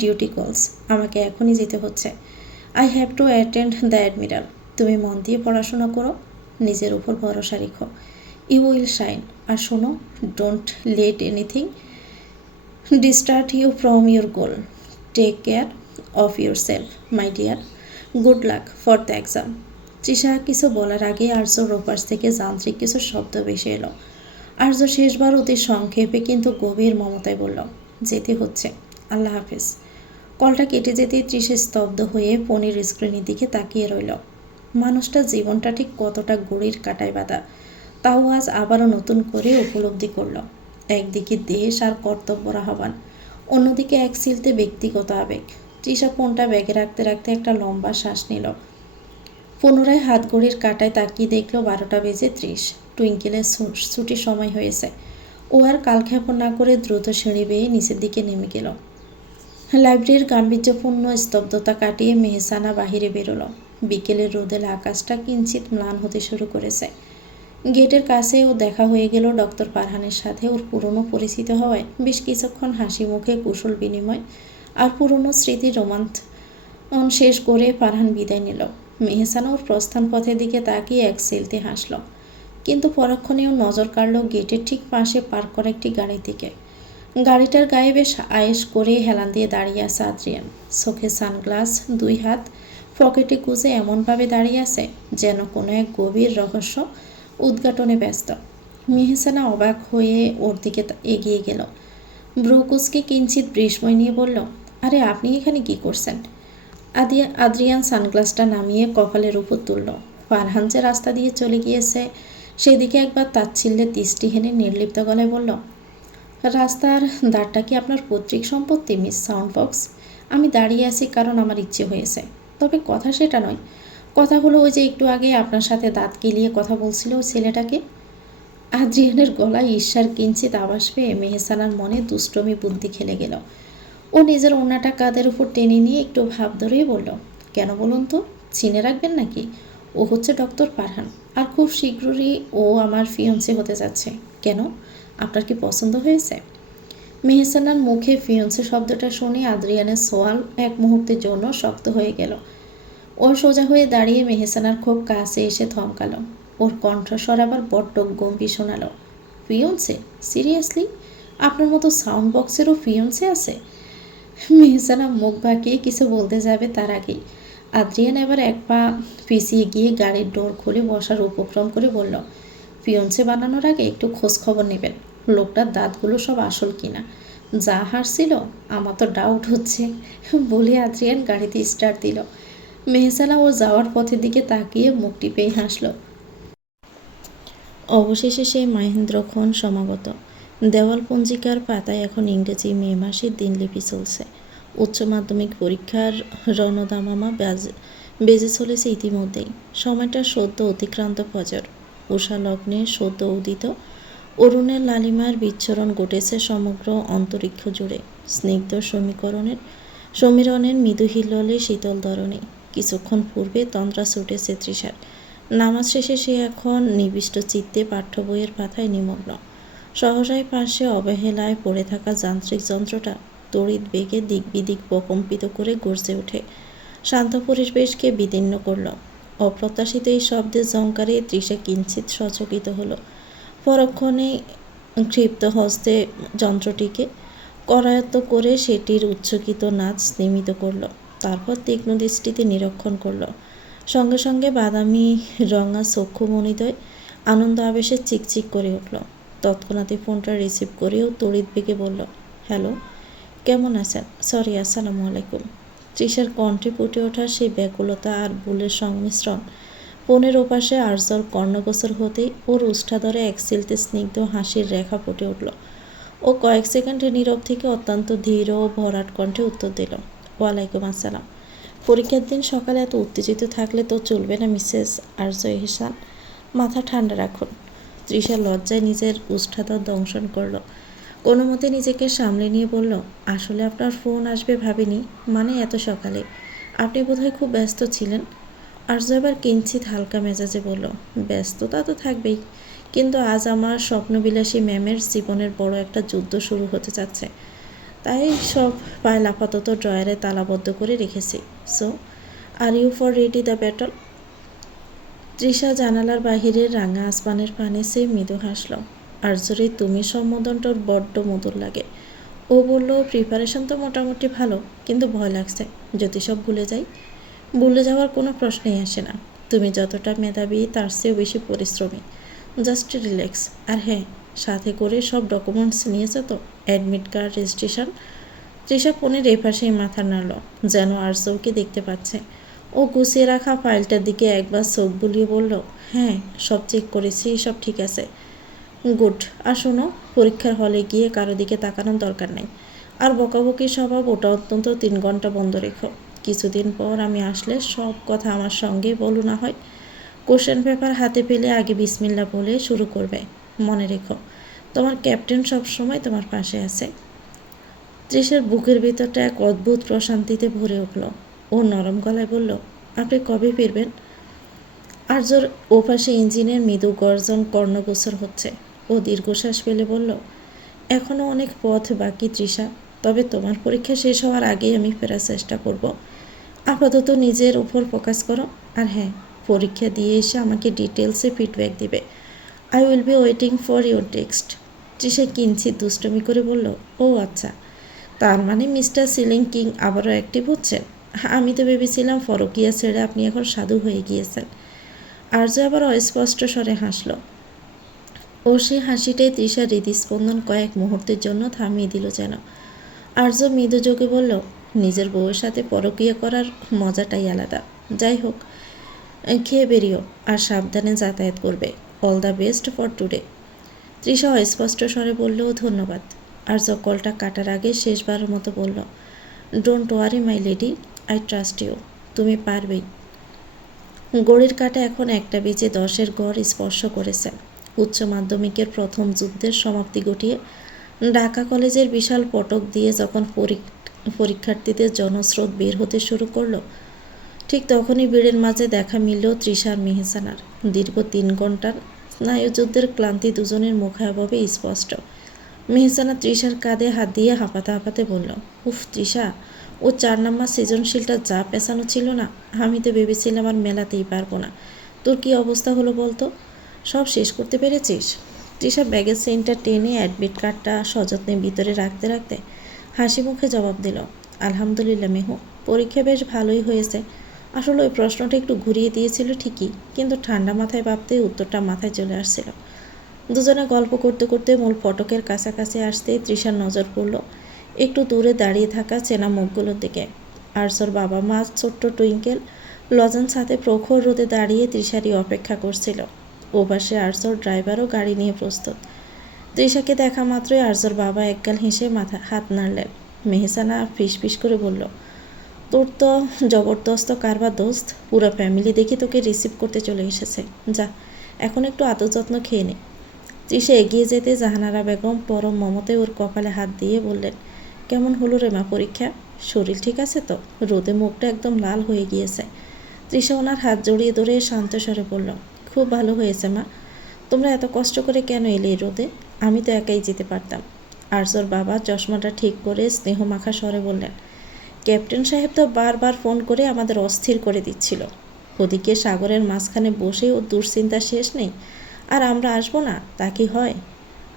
ডিউটি কলস, আমাকে এখনই যেতে হচ্ছে। I have to attend the admiral. তুমি মন দিয়ে পড়াশোনা করো, নিজের উপর ভরসা রেখো, ইউ উইল শাইন। আর শোনো, don't let anything distract you from your goal. Take care of yourself my dear. Good luck for the exam. Trisha কিছু বলার আগে আর্যর ওপাশ থেকে যান্ত্রিক কিছু শব্দ ভেসে এলো। আর্য শেষবার অতি সংক্ষেপে কিন্তু গভীর মমতায় বলল, যেতে হচ্ছে, আল্লাহ হাফেজ। কলটা কেটে যেতেই তৃষা স্তব্ধ হয়ে ফোনের স্ক্রিনের দিকে তাকিয়ে রইল। মানুষটার জীবনটা ঠিক কতটা গুড়ির কাঁটায় বাঁধা, তাও আজ আবারও নতুন করে উপলব্ধি করল। একদিকে দেশ আর কর্তব্যর আহ্বান, অন্যদিকে এক সিলতে ব্যক্তিগত আবেগ। তৃষা ফোনটা ব্যাগে রাখতে রাখতে একটা লম্বা শ্বাস নিল। পুনরায় হাত ঘড়ির কাঁটায় তাকিয়ে দেখল 12:30। টুইঙ্কেলের ছুটির সময় হয়েছে। ও আর কালক্ষেপণ না করে দ্রুত সিঁড়ি বেয়ে নিচের দিকে নেমে গেল। লাইব্রেরির গাম্ভীর্যপূর্ণ স্তব্ধতা কাটিয়ে মেহসানা বাহিরে বেরোলো। বিকেলের রোদেলা আকাশটা কিঞ্চিত ম্লান হতে শুরু করেছে। গেটের কাছে ও দেখা হয়ে গেল ডক্টর ফারহানের সাথে। ওর পুরনো পরিচিত হওয়ায় বেশ কিছুক্ষণ হাসি মুখে কুশল বিনিময় আর পুরনো স্মৃতির রোমাঞ্চ শেষ করে ফারহান বিদায় নিল। মেহসানা ওর প্রস্থান পথের দিকে তাকিয়ে এক সেলতে হাসল, কিন্তু পরক্ষণেও নজর কাড়ল গেটের ঠিক পাশে পার্ক করা একটি গাড়ির দিকে। গাড়িটার গায়ে বেশ আয়েশ করে হেলান দিয়ে দাঁড়িয়ে আছে আদ্রিয়ান। চোখে সানগ্লাস, 2 হাত পকেটে গুজে এমনভাবে দাঁড়িয়ে আছে যেন কোনো এক গভীর রহস্য উদ্ঘাটনে ব্যস্ত। মেহসানা অবাক হয়ে ওর দিকে এগিয়ে গেল। ব্রুকুসকে কিঞ্চিত বিস্ময় নিয়ে বলল, আরে আপনি এখানে কি করছেন? আদ্রিয়ান সানগ্লাসটা নামিয়ে কপালের উপর তুলল। ফারহান যে রাস্তা দিয়ে চলে গিয়েছে সেদিকে একবার তাচ্ছিল্যের দৃষ্টি হেনে নির্লিপ্ত গলায় বলল, রাস্তার দাঁড়টা কি আপনার পৈতৃক সম্পত্তি মিস সাউন্ডবক্স? আমি দাঁড়িয়ে আছি কারণ আমার ইচ্ছে হয়েছে। তবে কথা সেটা নয়। কথা হলো ওই যে একটু আগে আপনার সাথে দাঁত কেলিয়ে কথা বলছিল ওই ছেলেটাকে। আদ্রিয়ানের গলায় ঈর্ষার কিঞ্চিত আভাস পেয়ে মেহসানার মনে দুষ্টমি বুদ্ধি খেলে গেল। ও নিজের ওড়নাটা কাঁধের উপর টেনে নিয়ে একটু ভাব ধরেই বলল, কেন বলুন তো, চিনে রাখবেন নাকি? ও হচ্ছে ডক্টর ফারহান, আর খুব শীঘ্রই ও আমার ফিয়ন্সে হতে যাচ্ছে। কেন, আপনার কি পছন্দ হয়েছে? মেহসানার মুখে ফিয়ন্সে শব্দটা শুনে আদ্রিয়ানের সোয়াল এক মুহূর্তের জন্য শক্ত হয়ে গেল। ও সোজা হয়ে দাঁড়িয়ে মেহসানার খুব কাছে এসে থমকালো। ওর কণ্ঠস্বর আবার বড্ড গম্ভীর শোনালো। ফিয়ন্সে? সিরিয়াসলি? আপনার মতো সাউন্ড বক্সেরও ফিয়ন্সে আছে? মেহসানা মুখ বাঁকিয়ে কিছু বলতে যাবে তার আগেই আদ্রিয়ান এবার এক পা পিছিয়ে গিয়ে গাড়ির ডোর খুলে বসার উপক্রম করে বলল, ফিয়ন্সে বানানোর আগে একটু খোঁজ খবর নেবেন, লোকটার দাঁতগুলো সব আসল কিনা। যা হারছিল আমার তো ডাউট হচ্ছে বলে আদ্রিয়ান গাড়িতে স্টার্ট দিল। মেহসানা ও যাওয়ার পথের দিকে তাকিয়ে মুখ টিপেই হাসল। অবশেষে সেই মহেন্দ্রক্ষণ সমাগত। দেওয়াল পঞ্জিকার পাতায় এখন ইংরেজি মে মাসের দিনলিপি চলছে। উচ্চ মাধ্যমিক পরীক্ষার রণদামামা বেজে চলেছে ইতিমধ্যেই। সময়টা সদ্য অতিক্রান্ত ফজর। উষা লগ্নে সদ্য উদিত অরুণের লালিমার বিচ্ছরণ ঘটেছে সমগ্র অন্তরিক্ষ জুড়ে। স্নিগ্ধ সমীরণের মৃদু হিল্লোলে শীতল ধরণী। কিছুক্ষণ পূর্বে তন্দ্রা ছুটেছে তৃষার। নামাজ শেষে সে এখন নিবিষ্ট চিত্তে পাঠ্য বইয়ের পাতায় নিমগ্ন। সহসায় পাশে অবহেলায় পড়ে থাকা যান্ত্রিক যন্ত্রটা তড়িৎ বেগে দিক বিদিক প্রকম্পিত করে গর্জে ওঠে, শান্ত পরিবেশকে বিদীর্ণ করল। অপ্রত্যাশিত এই শব্দের ঝংকারে তৃষা কিঞ্চিত সচকিত হল। পরক্ষণে ক্ষিপ্ত হস্তে যন্ত্রটিকে করায়ত্ত করে সেটির উচ্চকিত নাচ স্তিমিত করল। তারপর তীক্ষ্ণ দৃষ্টিতে নিরীক্ষণ করল। সঙ্গে সঙ্গে বাদামি রঙা চক্ষুমণিদ্বয় আনন্দ আবেশে চিকচিক করে উঠল। তৎক্ষণাৎই ফোনটা রিসিভ করেও তড়িৎ বেগে বলল, হ্যালো, কেমন আছেন? সরি, আসসালামু আলাইকুম। তৃষার কণ্ঠে ফুটে ওঠা সেই ব্যাকুলতা আর ভুলের সংমিশ্রণ। ফোনের ওপাশে আর্যর কর্ণগোচর হতেই ওর উষ্ঠাধরে এক সিলতে স্নিগ্ধ হাসির রেখা ফুটে উঠল। ও কয়েক সেকেন্ডে নীরব থেকে অত্যন্ত ধীর ও ভরাট কণ্ঠে উত্তর দিল, ওয়ালাইকুম আসসালাম। পরীক্ষার দিন সকালে এত উত্তেজিত থাকলে তো চলবে না মিসেস আর্য এহসান, মাথা ঠান্ডা রাখুন। তৃষা লজ্জায় নিজের উষ্ঠাধর দংশন করল। কোনো মতে নিজেকে সামলে নিয়ে বলল, আসলে আপনার ফোন আসবে ভাবিনি, মানে এত সকালে। আপনি বোধহয় খুব ব্যস্ত ছিলেন। আর্য এবার কিঞ্চিত হালকা মেজাজে বলল, ব্যস্ততা তো থাকবেই, কিন্তু আজ আমার স্বপ্নবিলাসী ম্যামের জীবনের বড় একটা যুদ্ধ শুরু হতে যাচ্ছে, তাই সব ফাইল আপাতত ড্রয়ারে তালাবদ্ধ করে রেখেছি। So are you for ready the battle? Trisha জানালার বাহিরের রাঙা আসমানের পানে সে মৃদু হাসল। আর্যরে তুমি সম্বোধনটার বড্ড মধুর লাগে। ও বলল, প্রিপারেশন তো মোটামুটি ভালো, কিন্তু ভয় লাগছে যদি সব ভুলে যাই। ভুলে যাওয়ার কোনো প্রশ্নই আসে না। তুমি যতটা মেধাবী তার চেয়েও বেশি পরিশ্রমী। Just relax. আর হ্যাঁ, সাথে করে সব ডকুমেন্টস নিয়েছো তো? Admit card, registration? তৃষা ফোনের এপাশেই মাথা নাড়ল, যেন আর্যকে দেখতে পাচ্ছে। ও গুছিয়ে রাখা ফাইলটার দিকে একবার চোখ বুলিয়ে বলল, হ্যাঁ, সব চেক করেছি, সব ঠিক আছে। গুড। আর শোনো, পরীক্ষার হলে গিয়ে কারো দিকে তাকানোর দরকার নেই। আর বকাবকির স্বভাব ওটা অন্তত 3 ঘন্টা বন্ধ রেখো। কিছুদিন পর আমি আসলে সব কথা আমার সঙ্গে বলো না হয়। কোশ্চেন পেপার হাতে পেলে আগে বিসমিল্লা বলে শুরু করবে। মনে রেখো, তোমার ক্যাপ্টেন সবসময় তোমার পাশে আছে। তৃষার বুকের ভিতরটা এক অদ্ভুত প্রশান্তিতে ভরে উঠল। ও নরম গলায় বলল, আপনি কবে ফিরবেন? আর্যর ওপাশে ইঞ্জিনের মৃদু গর্জন কর্ণগোচর হচ্ছে। ও দীর্ঘশ্বাস ফেলে বলল, এখনও অনেক পথ বাকি তৃষা, তবে তোমার পরীক্ষা শেষ হওয়ার আগেই আমি ফেরার চেষ্টা করব। আপাতত নিজের উপর ফোকাস করো। আর হ্যাঁ, পরীক্ষা দিয়ে এসে আমাকে ডিটেলসে ফিডব্যাক দিবে। I will be waiting for your text. Trisha কিঞ্চিত দুষ্টমি করে বলল, ও আচ্ছা, তার মানে মিস্টার সিলিং কিং আবারও অ্যাক্টিভ হচ্ছেন? আমি তো ভেবেছিলাম ফরকিয়া ছেড়ে আপনি এখন সাধু হয়ে গিয়েছেন। আর্য আবার অস্পষ্ট স্বরে হাসল। ও সে হাসিটাই তৃষার হৃদস্পন্দন কয়েক মুহূর্তের জন্য থামিয়ে দিল যেন। আর্য মৃদু যোগে বলল, নিজের বউয়ের সাথে পরকীয়া করার মজাটাই আলাদা। যাই হোক, খেয়ে বেরিও আর সাবধানে যাতায়াত করবে। All the best for today. Trisha অস্পষ্ট স্বরে বলল, ধন্যবাদ। আর্য কলটা কাটার আগে শেষবারের মতো বলল, don't worry my lady, I trust you. তুমি পারবেই। ঘড়ির কাঁটা এখন 1:10 গড় স্পর্শ করেছে। উচ্চ মাধ্যমিকের প্রথম যুদ্ধের সমাপ্তি ঘটিয়ে ঢাকা কলেজের বিশাল ফটক দিয়ে যখন পরীক্ষার্থীদের জনস্রোত বের হতে শুরু করলো, ঠিক তখনই ভিড়ের মাঝে দেখা মিলল তৃষা আর মেহসানার। দীর্ঘ 3 ঘন্টার স্নায়ুযুদ্ধের ক্লান্তি দুজনের মুখাভাবে স্পষ্ট। মেহসানা তৃষার কাঁধে হাত দিয়ে হাঁপাতে হাঁপাতে বলল, উফ তৃষা, ও 4 নম্বর সৃজনশীলটা যা পেছানো ছিল না, আমি তো ভেবেছিলাম আর মেলাতেই পারবো না। তোর কী অবস্থা হলো বলতো? সব শেষ করতে পেরেছিস? তৃষা ব্যাগের চেইনটা টেনে অ্যাডমিট কার্ডটা সযত্নে ভিতরে রাখতে রাখতে হাসি মুখে জবাব দিল, আলহামদুলিল্লাহ মেহু, পরীক্ষা বেশ ভালোই হয়েছে। আসলে ওই প্রশ্নটা একটু ঘুরিয়ে দিয়েছিল ঠিকই, কিন্তু ঠান্ডা মাথায় ভাবতে উত্তরটা মাথায় চলে আসছিল। দুজনে গল্প করতে করতে মূল ফটকের কাছাকাছি আসতেই তৃষার নজর পড়ল একটু দূরে দাঁড়িয়ে থাকা চেনা মুখগুলোর দিকে। আরজোর বাবা মা ছোট্ট টুইঙ্কেল লজেন্স হাতে প্রখর রোদে দাঁড়িয়ে তৃষারই অপেক্ষা করছিল। ওপাশে আরজোর ড্রাইভারও গাড়ি নিয়ে প্রস্তুত। তৃষাকে দেখা মাত্রই আরজোর বাবা একগাল হেসে মাথা হাত নাড়লেন। মেহসানা ফিস করে বলল, তোর তো জবরদস্ত কারবার দোস্ত, পুরো ফ্যামিলি দেখি তোকে রিসিভ করতে চলে এসেছে। যা, এখন একটু আদর যত্ন খেয়ে নে। তৃষা এগিয়ে যেতে জাহানারা বেগম পরম মমতে ওর কপালে হাত দিয়ে বললেন, কেমন হলো রে মা পরীক্ষা? শরীর ঠিক আছে তো? রোদে মুখটা একদম লাল হয়ে গিয়েছে। তৃষা ওনার হাত জড়িয়ে ধরে শান্ত স্বরে বলল, খুব ভালো হয়েছে মা। তোমরা এত কষ্ট করে কেন এলে এই রোদে? আমি তো একাই যেতে পারতাম। আরজোর বাবা চশমাটা ঠিক করে স্নেহমাখা স্বরে বললেন, ক্যাপ্টেন সাহেব তো বারবার ফোন করে আমাদের অস্থির করে দিচ্ছিল। ওদিকে সাগরের মাঝখানে বসেও দুশ্চিন্তা শেষ নেই, আর আমরা আসবো না তা কি হয়?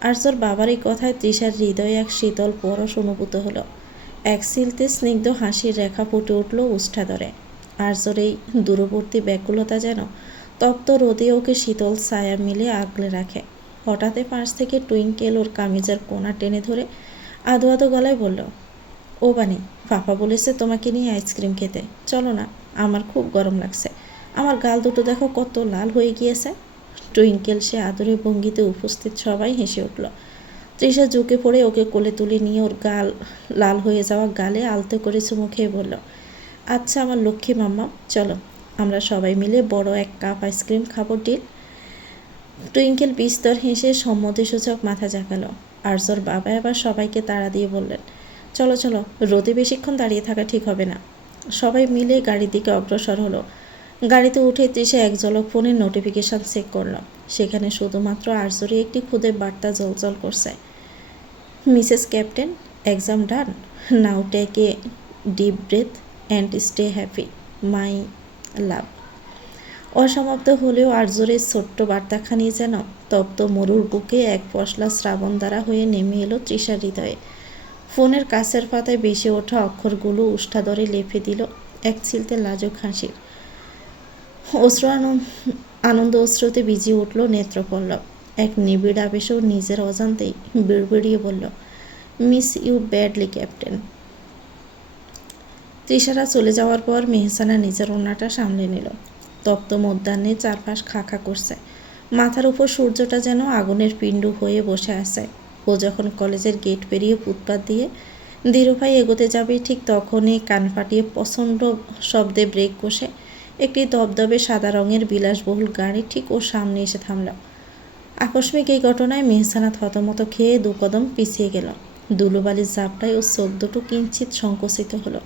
আরজোর বাবার এই কথায় তৃষার হৃদয়ে এক শীতল পরশ অনুভূত হলো। এক সিলতে স্নিগ্ধ হাসির রেখা ফুটে উঠল উষ্ঠাধরে। আরজোর এই দূরবর্তী ব্যাকুলতা যেন তপ্ত রোদে ওকে শীতল ছায়া মিলে আগলে রাখে। হঠাৎই পাশ থেকে টুইঙ্কেল ওর কামিজের কোনা টেনে ধরে আদো আদো গলায় বলল, ও বানি, পাপা বলেছে তোমাকে নিয়ে আইসক্রিম খেতে, চলো না, আমার খুব গরম লাগছে। আমার গাল দুটো দেখো কত লাল হয়ে গিয়েছে। টুইঙ্কেল সে আদরের ভঙ্গিতে উপস্থিত সবাই হেসে উঠল। তৃষা ঝুঁকে পড়ে ওকে কোলে তুলে নিয়ে ওর গাল লাল হয়ে যাওয়া গালে আলতো করে চুমু খেয়ে বলল, আচ্ছা আমার লক্ষ্মী মাম্মা, চলো আমরা সবাই মিলে বড় এক কাপ আইসক্রিম খাবো, ডিল? টুইঙ্কেল বিস্তর হেসে সম্মতিসূচক মাথা ঝাঁকালো। আরজোর বাবা এবার সবাইকে তাড়া দিয়ে বললেন, চলো চলো, রোদে বেশিক্ষণ দাঁড়িয়ে থাকা ঠিক হবে না। সবাই মিলে গাড়ির দিকে অগ্রসর হলো। গাড়িতে উঠে তৃষা এক ঝলক ফোনের নোটিফিকেশান চেক করল। সেখানে শুধুমাত্র আরজোরই একটি খুদে বার্তা জলজল করছে, Mrs captain, exam done, now take a deep breath and stay happy, my love. অসমাপ্ত হলেও আরজোরের ছোট্ট বার্তাখানি যেন তপ্ত মরুর বুকে এক পশলা শ্রাবণ দ্বারা হয়ে নেমে এলো তৃষার হৃদয়ে। ফোনের কাছের পাতায় ভেসে ওঠা অক্ষরগুলো উষ্ঠাধরে লেপে দিল এক ছিলতে লাজুক হাসির। আনন্দ অশ্রুতে ভিজিয়ে উঠল নেত্রপল্লব। এক নিবিড় আবেশও নিজের অজান্তেই বিড়বিড়িয়ে বলল, মিস ইউ ব্যাডলি ক্যাপ্টেন। তৃষারা চলে যাওয়ার পর মেহসানা নিজের ওড়নাটা সামলে নিল। তপ্ত মধ্যাহ্নে চারপাশ খা করছে। মাথার উপর সূর্যটা যেন আগুনের পিণ্ড হয়ে বসে আছে। ও যখন কলেজের গেট পেরিয়ে ফুটপাত দিয়ে ধীরুভাই এগোতে যাবে, ঠিক তখনই কান ফাটিয়ে প্রচণ্ড শব্দে ব্রেক কষে একটি দবদবে সাদা রঙের বিলাসবহুল গাড়ি ঠিক ওর সামনে এসে থামল। আকস্মিক এই ঘটনায় মেহসানা থতমত খেয়ে দু কদম পিছিয়ে গেল। ধুলোবালির ঝাপটায় ওর চোখ দুটো কিঞ্চিত সংকুচিত হলো।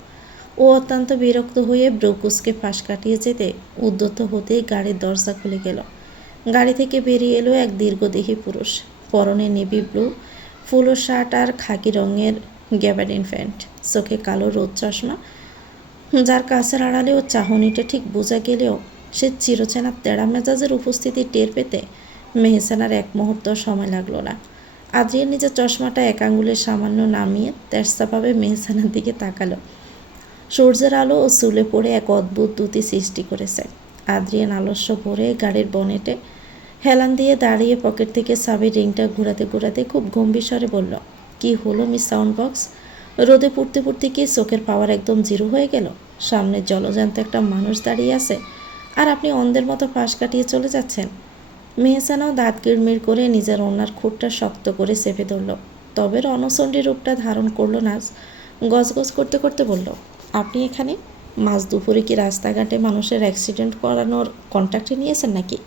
ও অত্যন্ত বিরক্ত হয়ে ব্রকুসকে পাশ কাটিয়ে যেতে উদ্যত হতেই গাড়ির দরজা খুলে গেল। গাড়ি থেকে বেরিয়ে এলো এক দীর্ঘদেহী পুরুষ। পরনে নেভি ব্লু ফুলো শার্ট আর খাকি রঙের গ্যাবার্ডিন প্যান্ট, চোখে কালো রোদ চশমা, যার কাছের আড়ালে ও চাহনিটা ঠিক বোঝা গেলেও সে চিরচেনা তেড়া মেজাজের উপস্থিতি টের পেতে মেহসানার এক মুহূর্ত সময় লাগলো না। আদ্রিয়ান নিজের চশমাটা এক আঙুলের সামান্য নামিয়ে তেরসাভাবে মেহসানার দিকে তাকালো। সূর্যের আলো ও চুলে পড়ে এক অদ্ভুত দ্যুতি সৃষ্টি করেছে। আদ্রিয়ান আলস্য ভরে গাড়ির বনেটে হেলান দিয়ে দাঁড়িয়ে পকেট থেকে চাবির রিংটা ঘোরাতে ঘোরাতে খুব গম্ভীর স্বরে বলল, কি হলো মিস সাউন্ড বক্স? রোদে পুড়তে পুড়তে কি চোখের পাওয়ার একদম জিরো হয়ে গেল? সামনে জলজ্যান্ত একটা মানুষ দাঁড়িয়ে আছে, আর আপনি অন্ধের মতো পাশ কাটিয়ে চলে যাচ্ছেন। মেহসানাও দাঁত কিড়মিড় করে নিজের ওড়নার খুঁটটা শক্ত করে চেপে ধরল। তবে রণচণ্ডী রূপটা ধারণ করলো না, গজগজ করতে করতে বলল, আপনি এখানে মাঝ দুপুরে কি রাস্তাঘাটে মানুষের অ্যাক্সিডেন্ট করানোর কন্ট্রাক্টে নিয়েছেন নাকি?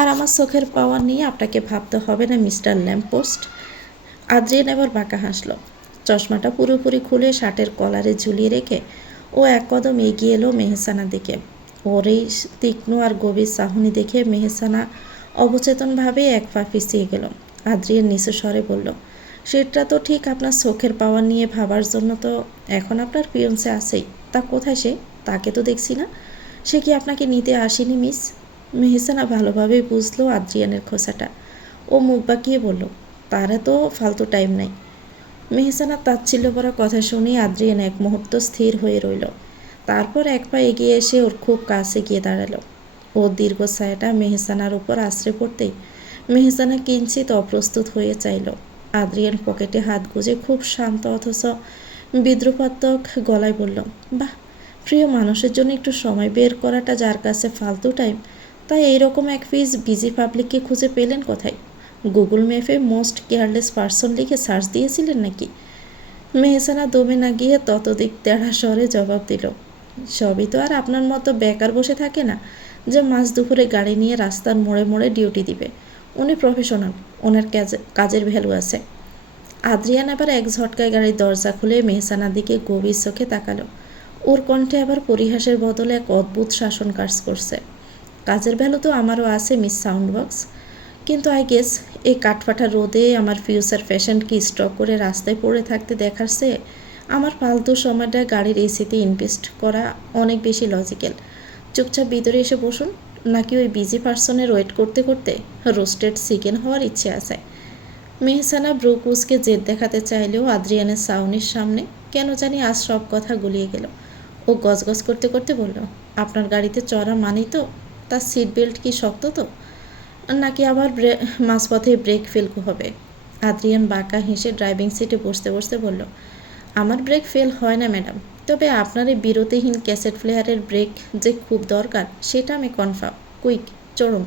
আর আমার চোখের পাওয়ার নিয়ে আপনাকে ভাবতে হবে না মিস্টার ল্যাম্পপোস্ট। আদ্রিয়ান এবার বাঁকা হাসল। চশমাটা পুরোপুরি খুলে শার্টের কলারে ঝুলিয়ে রেখে ও এক কদম এগিয়ে এলো মেহসানার দিকে। ওর এই তীক্ষ্ণ আর গভীর চাহনি দেখে মেহসানা অবচেতনভাবে এক পা পিছিয়ে গেল। আদ্রিয়ান নিচু স্বরে বলল, সেটা তো ঠিক, আপনার চোখের পাওয়ার নিয়ে ভাবার জন্য তো এখন আপনার ফিয়ন্সে আছেই। তা কোথায় সে? তাকে তো দেখছি না। সে কি আপনাকে নিতে আসেনি মিস? মেহসানা ভালোভাবেই বুঝলো আদ্রিয়ানের খোঁচাটা। ও মুখ বাঁকিয়ে বলল, তার তো ফালতু টাইম নাই। মেহসানার তাচ্ছিল্য ভরা কথা শুনে আদ্রিয়ান এক মুহূর্ত স্থির হয়ে রইল। তারপর এক পা এগিয়ে এসে ওর খুব কাছে গিয়ে দাঁড়ালো। ওর দীর্ঘ ছায়াটা মেহসানার উপর আশ্রে পড়তেই মেহজানা কিঞ্চিত অপ্রস্তুত হয়ে চাইল। আদ্রিয়ান পকেটে হাত গুজে খুব শান্ত অথচ বিদ্রুপাত্মক গলায় বলল, বাহ, প্রিয় মানুষের জন্য একটু সময় বের করাটা যার কাছে ফালতু টাইম, তাই এইরকম এক পিস বিজি পাবলিককে খুঁজে পেলেন কোথায়? গুগল ম্যাপে মোস্ট কেয়ারলেস পারসন লিখে সার্চ দিয়েছিলেন নাকি? মেহসানা দমে না গিয়ে ততদিক তেড়া স্বরে জবাব দিল, সবই তো আর আপনার মতো বেকার বসে থাকে না যে মাঝ দুপুরে গাড়ি নিয়ে রাস্তার মোড়ে মোড়ে ডিউটি দিবে। উনি প্রফেশনাল, ওনার কাজের ভ্যালু আছে। আদ্রিয়ান আবার এক ঝটকায় গাড়ির দরজা খুলে মেহসানার দিকে গভীর চোখে তাকালো। ওর কণ্ঠে আবার পরিহাসের বদলে এক অদ্ভুত শাসন কাজ করছে। কাজের ভ্যালু তো আমারও আছে মিস সাউন্ডবক্স, কিন্তু আই গেস এই কাঠফাটা রোদে আমার ফিউচার পেশেন্টকে স্টক করে রাস্তায় পড়ে থাকতে দেখার চেয়ে আমার ফালতু সময়টা গাড়ির এসিতে ইনভেস্ট করা অনেক বেশি লজিক্যাল। চুপচাপ ভিতরে এসে বসুন, নাকি ওই বিজি পার্সনের ওয়েট করতে করতে রোস্টেড চিকেন হওয়ার ইচ্ছে আছে? মেহসানা ব্রুকুসকে জেদ দেখাতে চাইলেও আদ্রিয়ানের সাউনির সামনে কেন জানি আজ সব কথা গুলিয়ে গেল। ও গজগজ করতে করতে বলল, আপনার গাড়িতে চড়া মানেই তো তার সিট বেল্ট কি শক্ত তো, নাকি আবার মাঝপথে ব্রেক ফেল হবে? আদ্রিয়ান বাঁকা হেসে ড্রাইভিং সিটে বসতে বসতে বলল, আমার ব্রেক ফেল হয় না ম্যাডাম, তবে আপনার এই বিরতিহীন ক্যাসেট প্লেয়ারের ব্রেক যে খুব দরকার সেটা আমি কনফার্ম। কুইক, চড়ুন।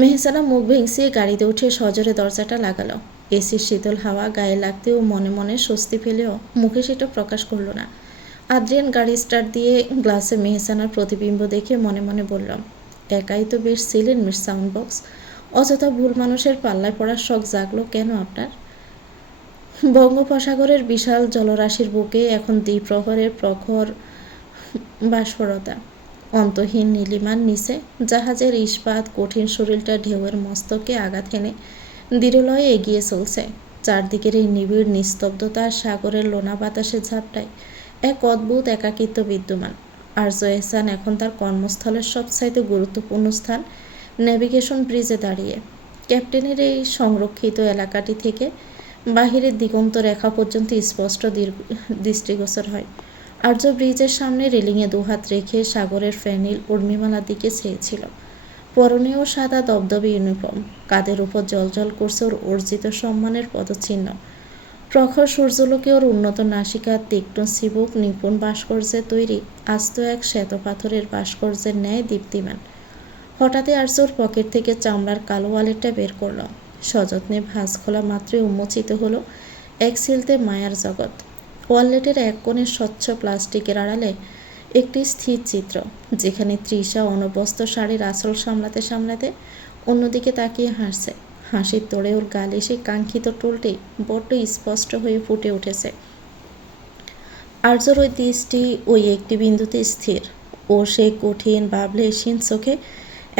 মেহসানা মুখ ভেঙচিয়ে গাড়িতে উঠে সজোরে দরজাটা লাগালো। এসির শীতল হাওয়া গায়ে লাগতেও মনে মনে স্বস্তি ফেলেও মুখে সেটা প্রকাশ করল না। আদ্রিয়ান গাড়ি স্টার্ট দিয়ে গ্লাসে মেহসানার প্রতিবিম্ব দেখে মনে মনে বললাম, একাই তো বেশ ছিলেন মিস সাউন্ডবক্স, অযথা ভুল মানুষের পাল্লায় পড়ার শখ জাগলো কেন আপনার? বঙ্গোপসাগরের বিশাল জলরাশির বুকে এখন দ্বিপ্রহরের প্রখর বাষ্পরতা। অন্তহীন নীলিমার নিচে জাহাজের ইস্পাত কঠিন শরীরটা ঢেউয়ের মস্তকে আঘাত হেনে দৃঢ়লয়ে এগিয়ে চলছে। চারদিকের এই নিবিড় নিস্তব্ধতা সাগরের লোনা বাতাসে ঝাপটায় এক অদ্ভুত একাকিত্ব বিদ্যমান। আরজু এহসান এখন তার কর্মস্থলের সবচাইতে গুরুত্বপূর্ণ স্থান নেভিগেশন ব্রিজে দাঁড়িয়ে। ক্যাপ্টেনের এই সংরক্ষিত এলাকাটি থেকে বাহিরের দিগন্ত রেখা পর্যন্ত স্পষ্ট দৃষ্টিগোচর হয়। আর্য ব্রিজের সামনে রেলিংয়ে দুহাত রেখে সাগরের ফেনিল উর্মিমালার দিকে চেয়েছিল। পরনেও সাদা দবদবে ইউনিফর্ম, কাঁধের উপর জলজল করছে ওর অর্জিত সম্মানের পদচিহ্ন। প্রখর সূর্যলোকে ওর উন্নত নাসিকা তীক্ষ্ণ চিবুক নিপুণ ভাস্কর্যে তৈরি আস্ত এক শ্বেত পাথরের ভাস্কর্যের ন্যায় দীপ্তিমান। হঠাৎই আর্যর পকেট থেকে চামড়ার কালো ওয়ালেটটা বের করল। সযত্নে ভাঁজ খোলা মাত্রই উন্মোচিত হলো এক সিলতে মায়ার জগৎ। ওয়ালেটের এক কোণে স্বচ্ছ প্লাস্টিকের আড়ালে একটি স্থির চিত্র, যেখানে তৃষা অনবস্ত শাড়ির আঁচল সামলাতে সামলাতে অন্যদিকে তাকিয়ে হাসছে। হাসির তোড়ে ওর গালে সেই কাঙ্ক্ষিত টোলটি বড্ড স্পষ্ট হয়ে ফুটে উঠেছে। আর্যর ওই দৃষ্টি ওই একটি বিন্দুতে স্থির। ও সেই কঠিন ভাবলেহীন চোখে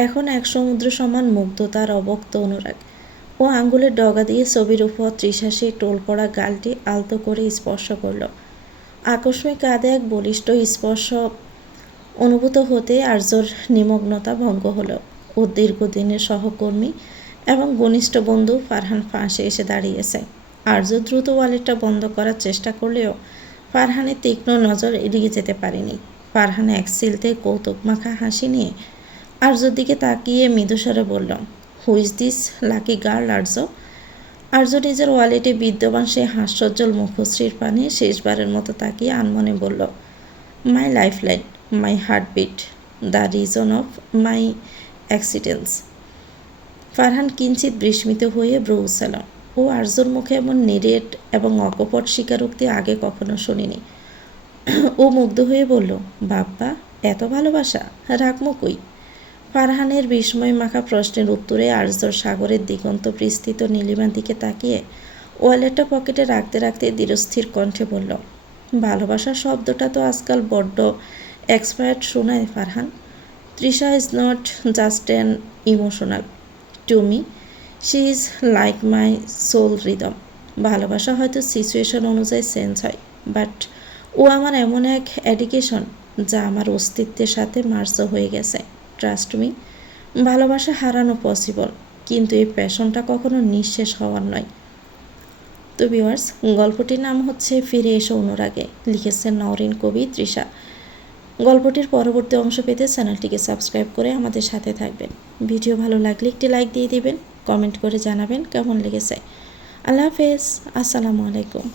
এখন এক সমুদ্র সমান মুগ্ধতার অবক্ত অনুরাগ। ও আঙ্গুলের ডগা দিয়ে ছবির উপর তৃষা সেই টোল পড়া গালটি আলতো করে স্পর্শ করল। আকস্মিক কাঁধে এক বলিষ্ঠ স্পর্শ অনুভূত হতে আর্যর নিমগ্নতা ভঙ্গ হলো। ও দীর্ঘদিনের সহকর্মী এবং ঘনিষ্ঠ বন্ধু ফারহান পাশে এসে দাঁড়িয়েছে। আর্য দ্রুত ওয়ালেটটা বন্ধ করার চেষ্টা করলেও ফারহানের তীক্ষ্ণ নজর এড়িয়ে যেতে পারেনি। ফারহান এক সিলতে কৌতুক মাখা হাসি নিয়ে আর্যর দিকে তাকিয়ে মৃদুস্বরে বলল, who is this lucky girl Arya? Arya নিজের ওয়ালেটে বিদ্যমান সেই হাস্যোজ্জ্বল মুখশ্রীর পানে শেষবারের মতো তাকিয়ে আনমনে বলল, my life line, my heartbeat, the reason of my accidents. Farhan কিঞ্চিত বিস্মিত হয়ে ব্রু উছাল। ও আর্যর মুখে এমন নিরেট এবং অকপট স্বীকারোক্তি আগে কখনো শুনিনি। ও মুগ্ধ হয়ে বলল, বাপ্পা, এত ভালোবাসা, রাখমো কই? ফারহানের বিস্ময় মাখা প্রশ্নের উত্তরে আর্যর সাগরের দিগন্ত বিস্তৃত নীলিমার দিকে তাকিয়ে ওয়ালেটটা পকেটে রাখতে রাখতে দৃঢ়স্থির কণ্ঠে বলল, ভালোবাসা শব্দটা তো আজকাল বড্ড এক্সপায়ার্ড শোনায় Farhan. Trisha is not just an emotional to me, she is like my soul rhythm. ভালোবাসা হয়তো সিচুয়েশন অনুযায়ী চেঞ্জ হয়, বাট ও আমার এমন এক অ্যাডিকেশন যা আমার অস্তিত্বের সাথে মার্জ হয়ে গেছে। ট্রাস্ট মি, ভালোবাসা হারানো পসিবল, কিন্তু এই প্যাশনটা কখনো নিঃশেষ হওয়ার নয়। তো ভিউয়ার্স, গল্পটির নাম হচ্ছে ফিরে এসো অনুরাগে, লিখেছেন নওরিন কবি তৃষা। গল্পটির পরবর্তী অংশ পেতে চ্যানেলটিকে সাবস্ক্রাইব করে আমাদের সাথে থাকবেন। ভিডিও ভালো লাগলে একটি লাইক দিয়ে দিবেন। কমেন্ট করে জানাবেন কেমন লেগেছে। আল্লাহ হাফেজ, আসসালামু আলাইকুম।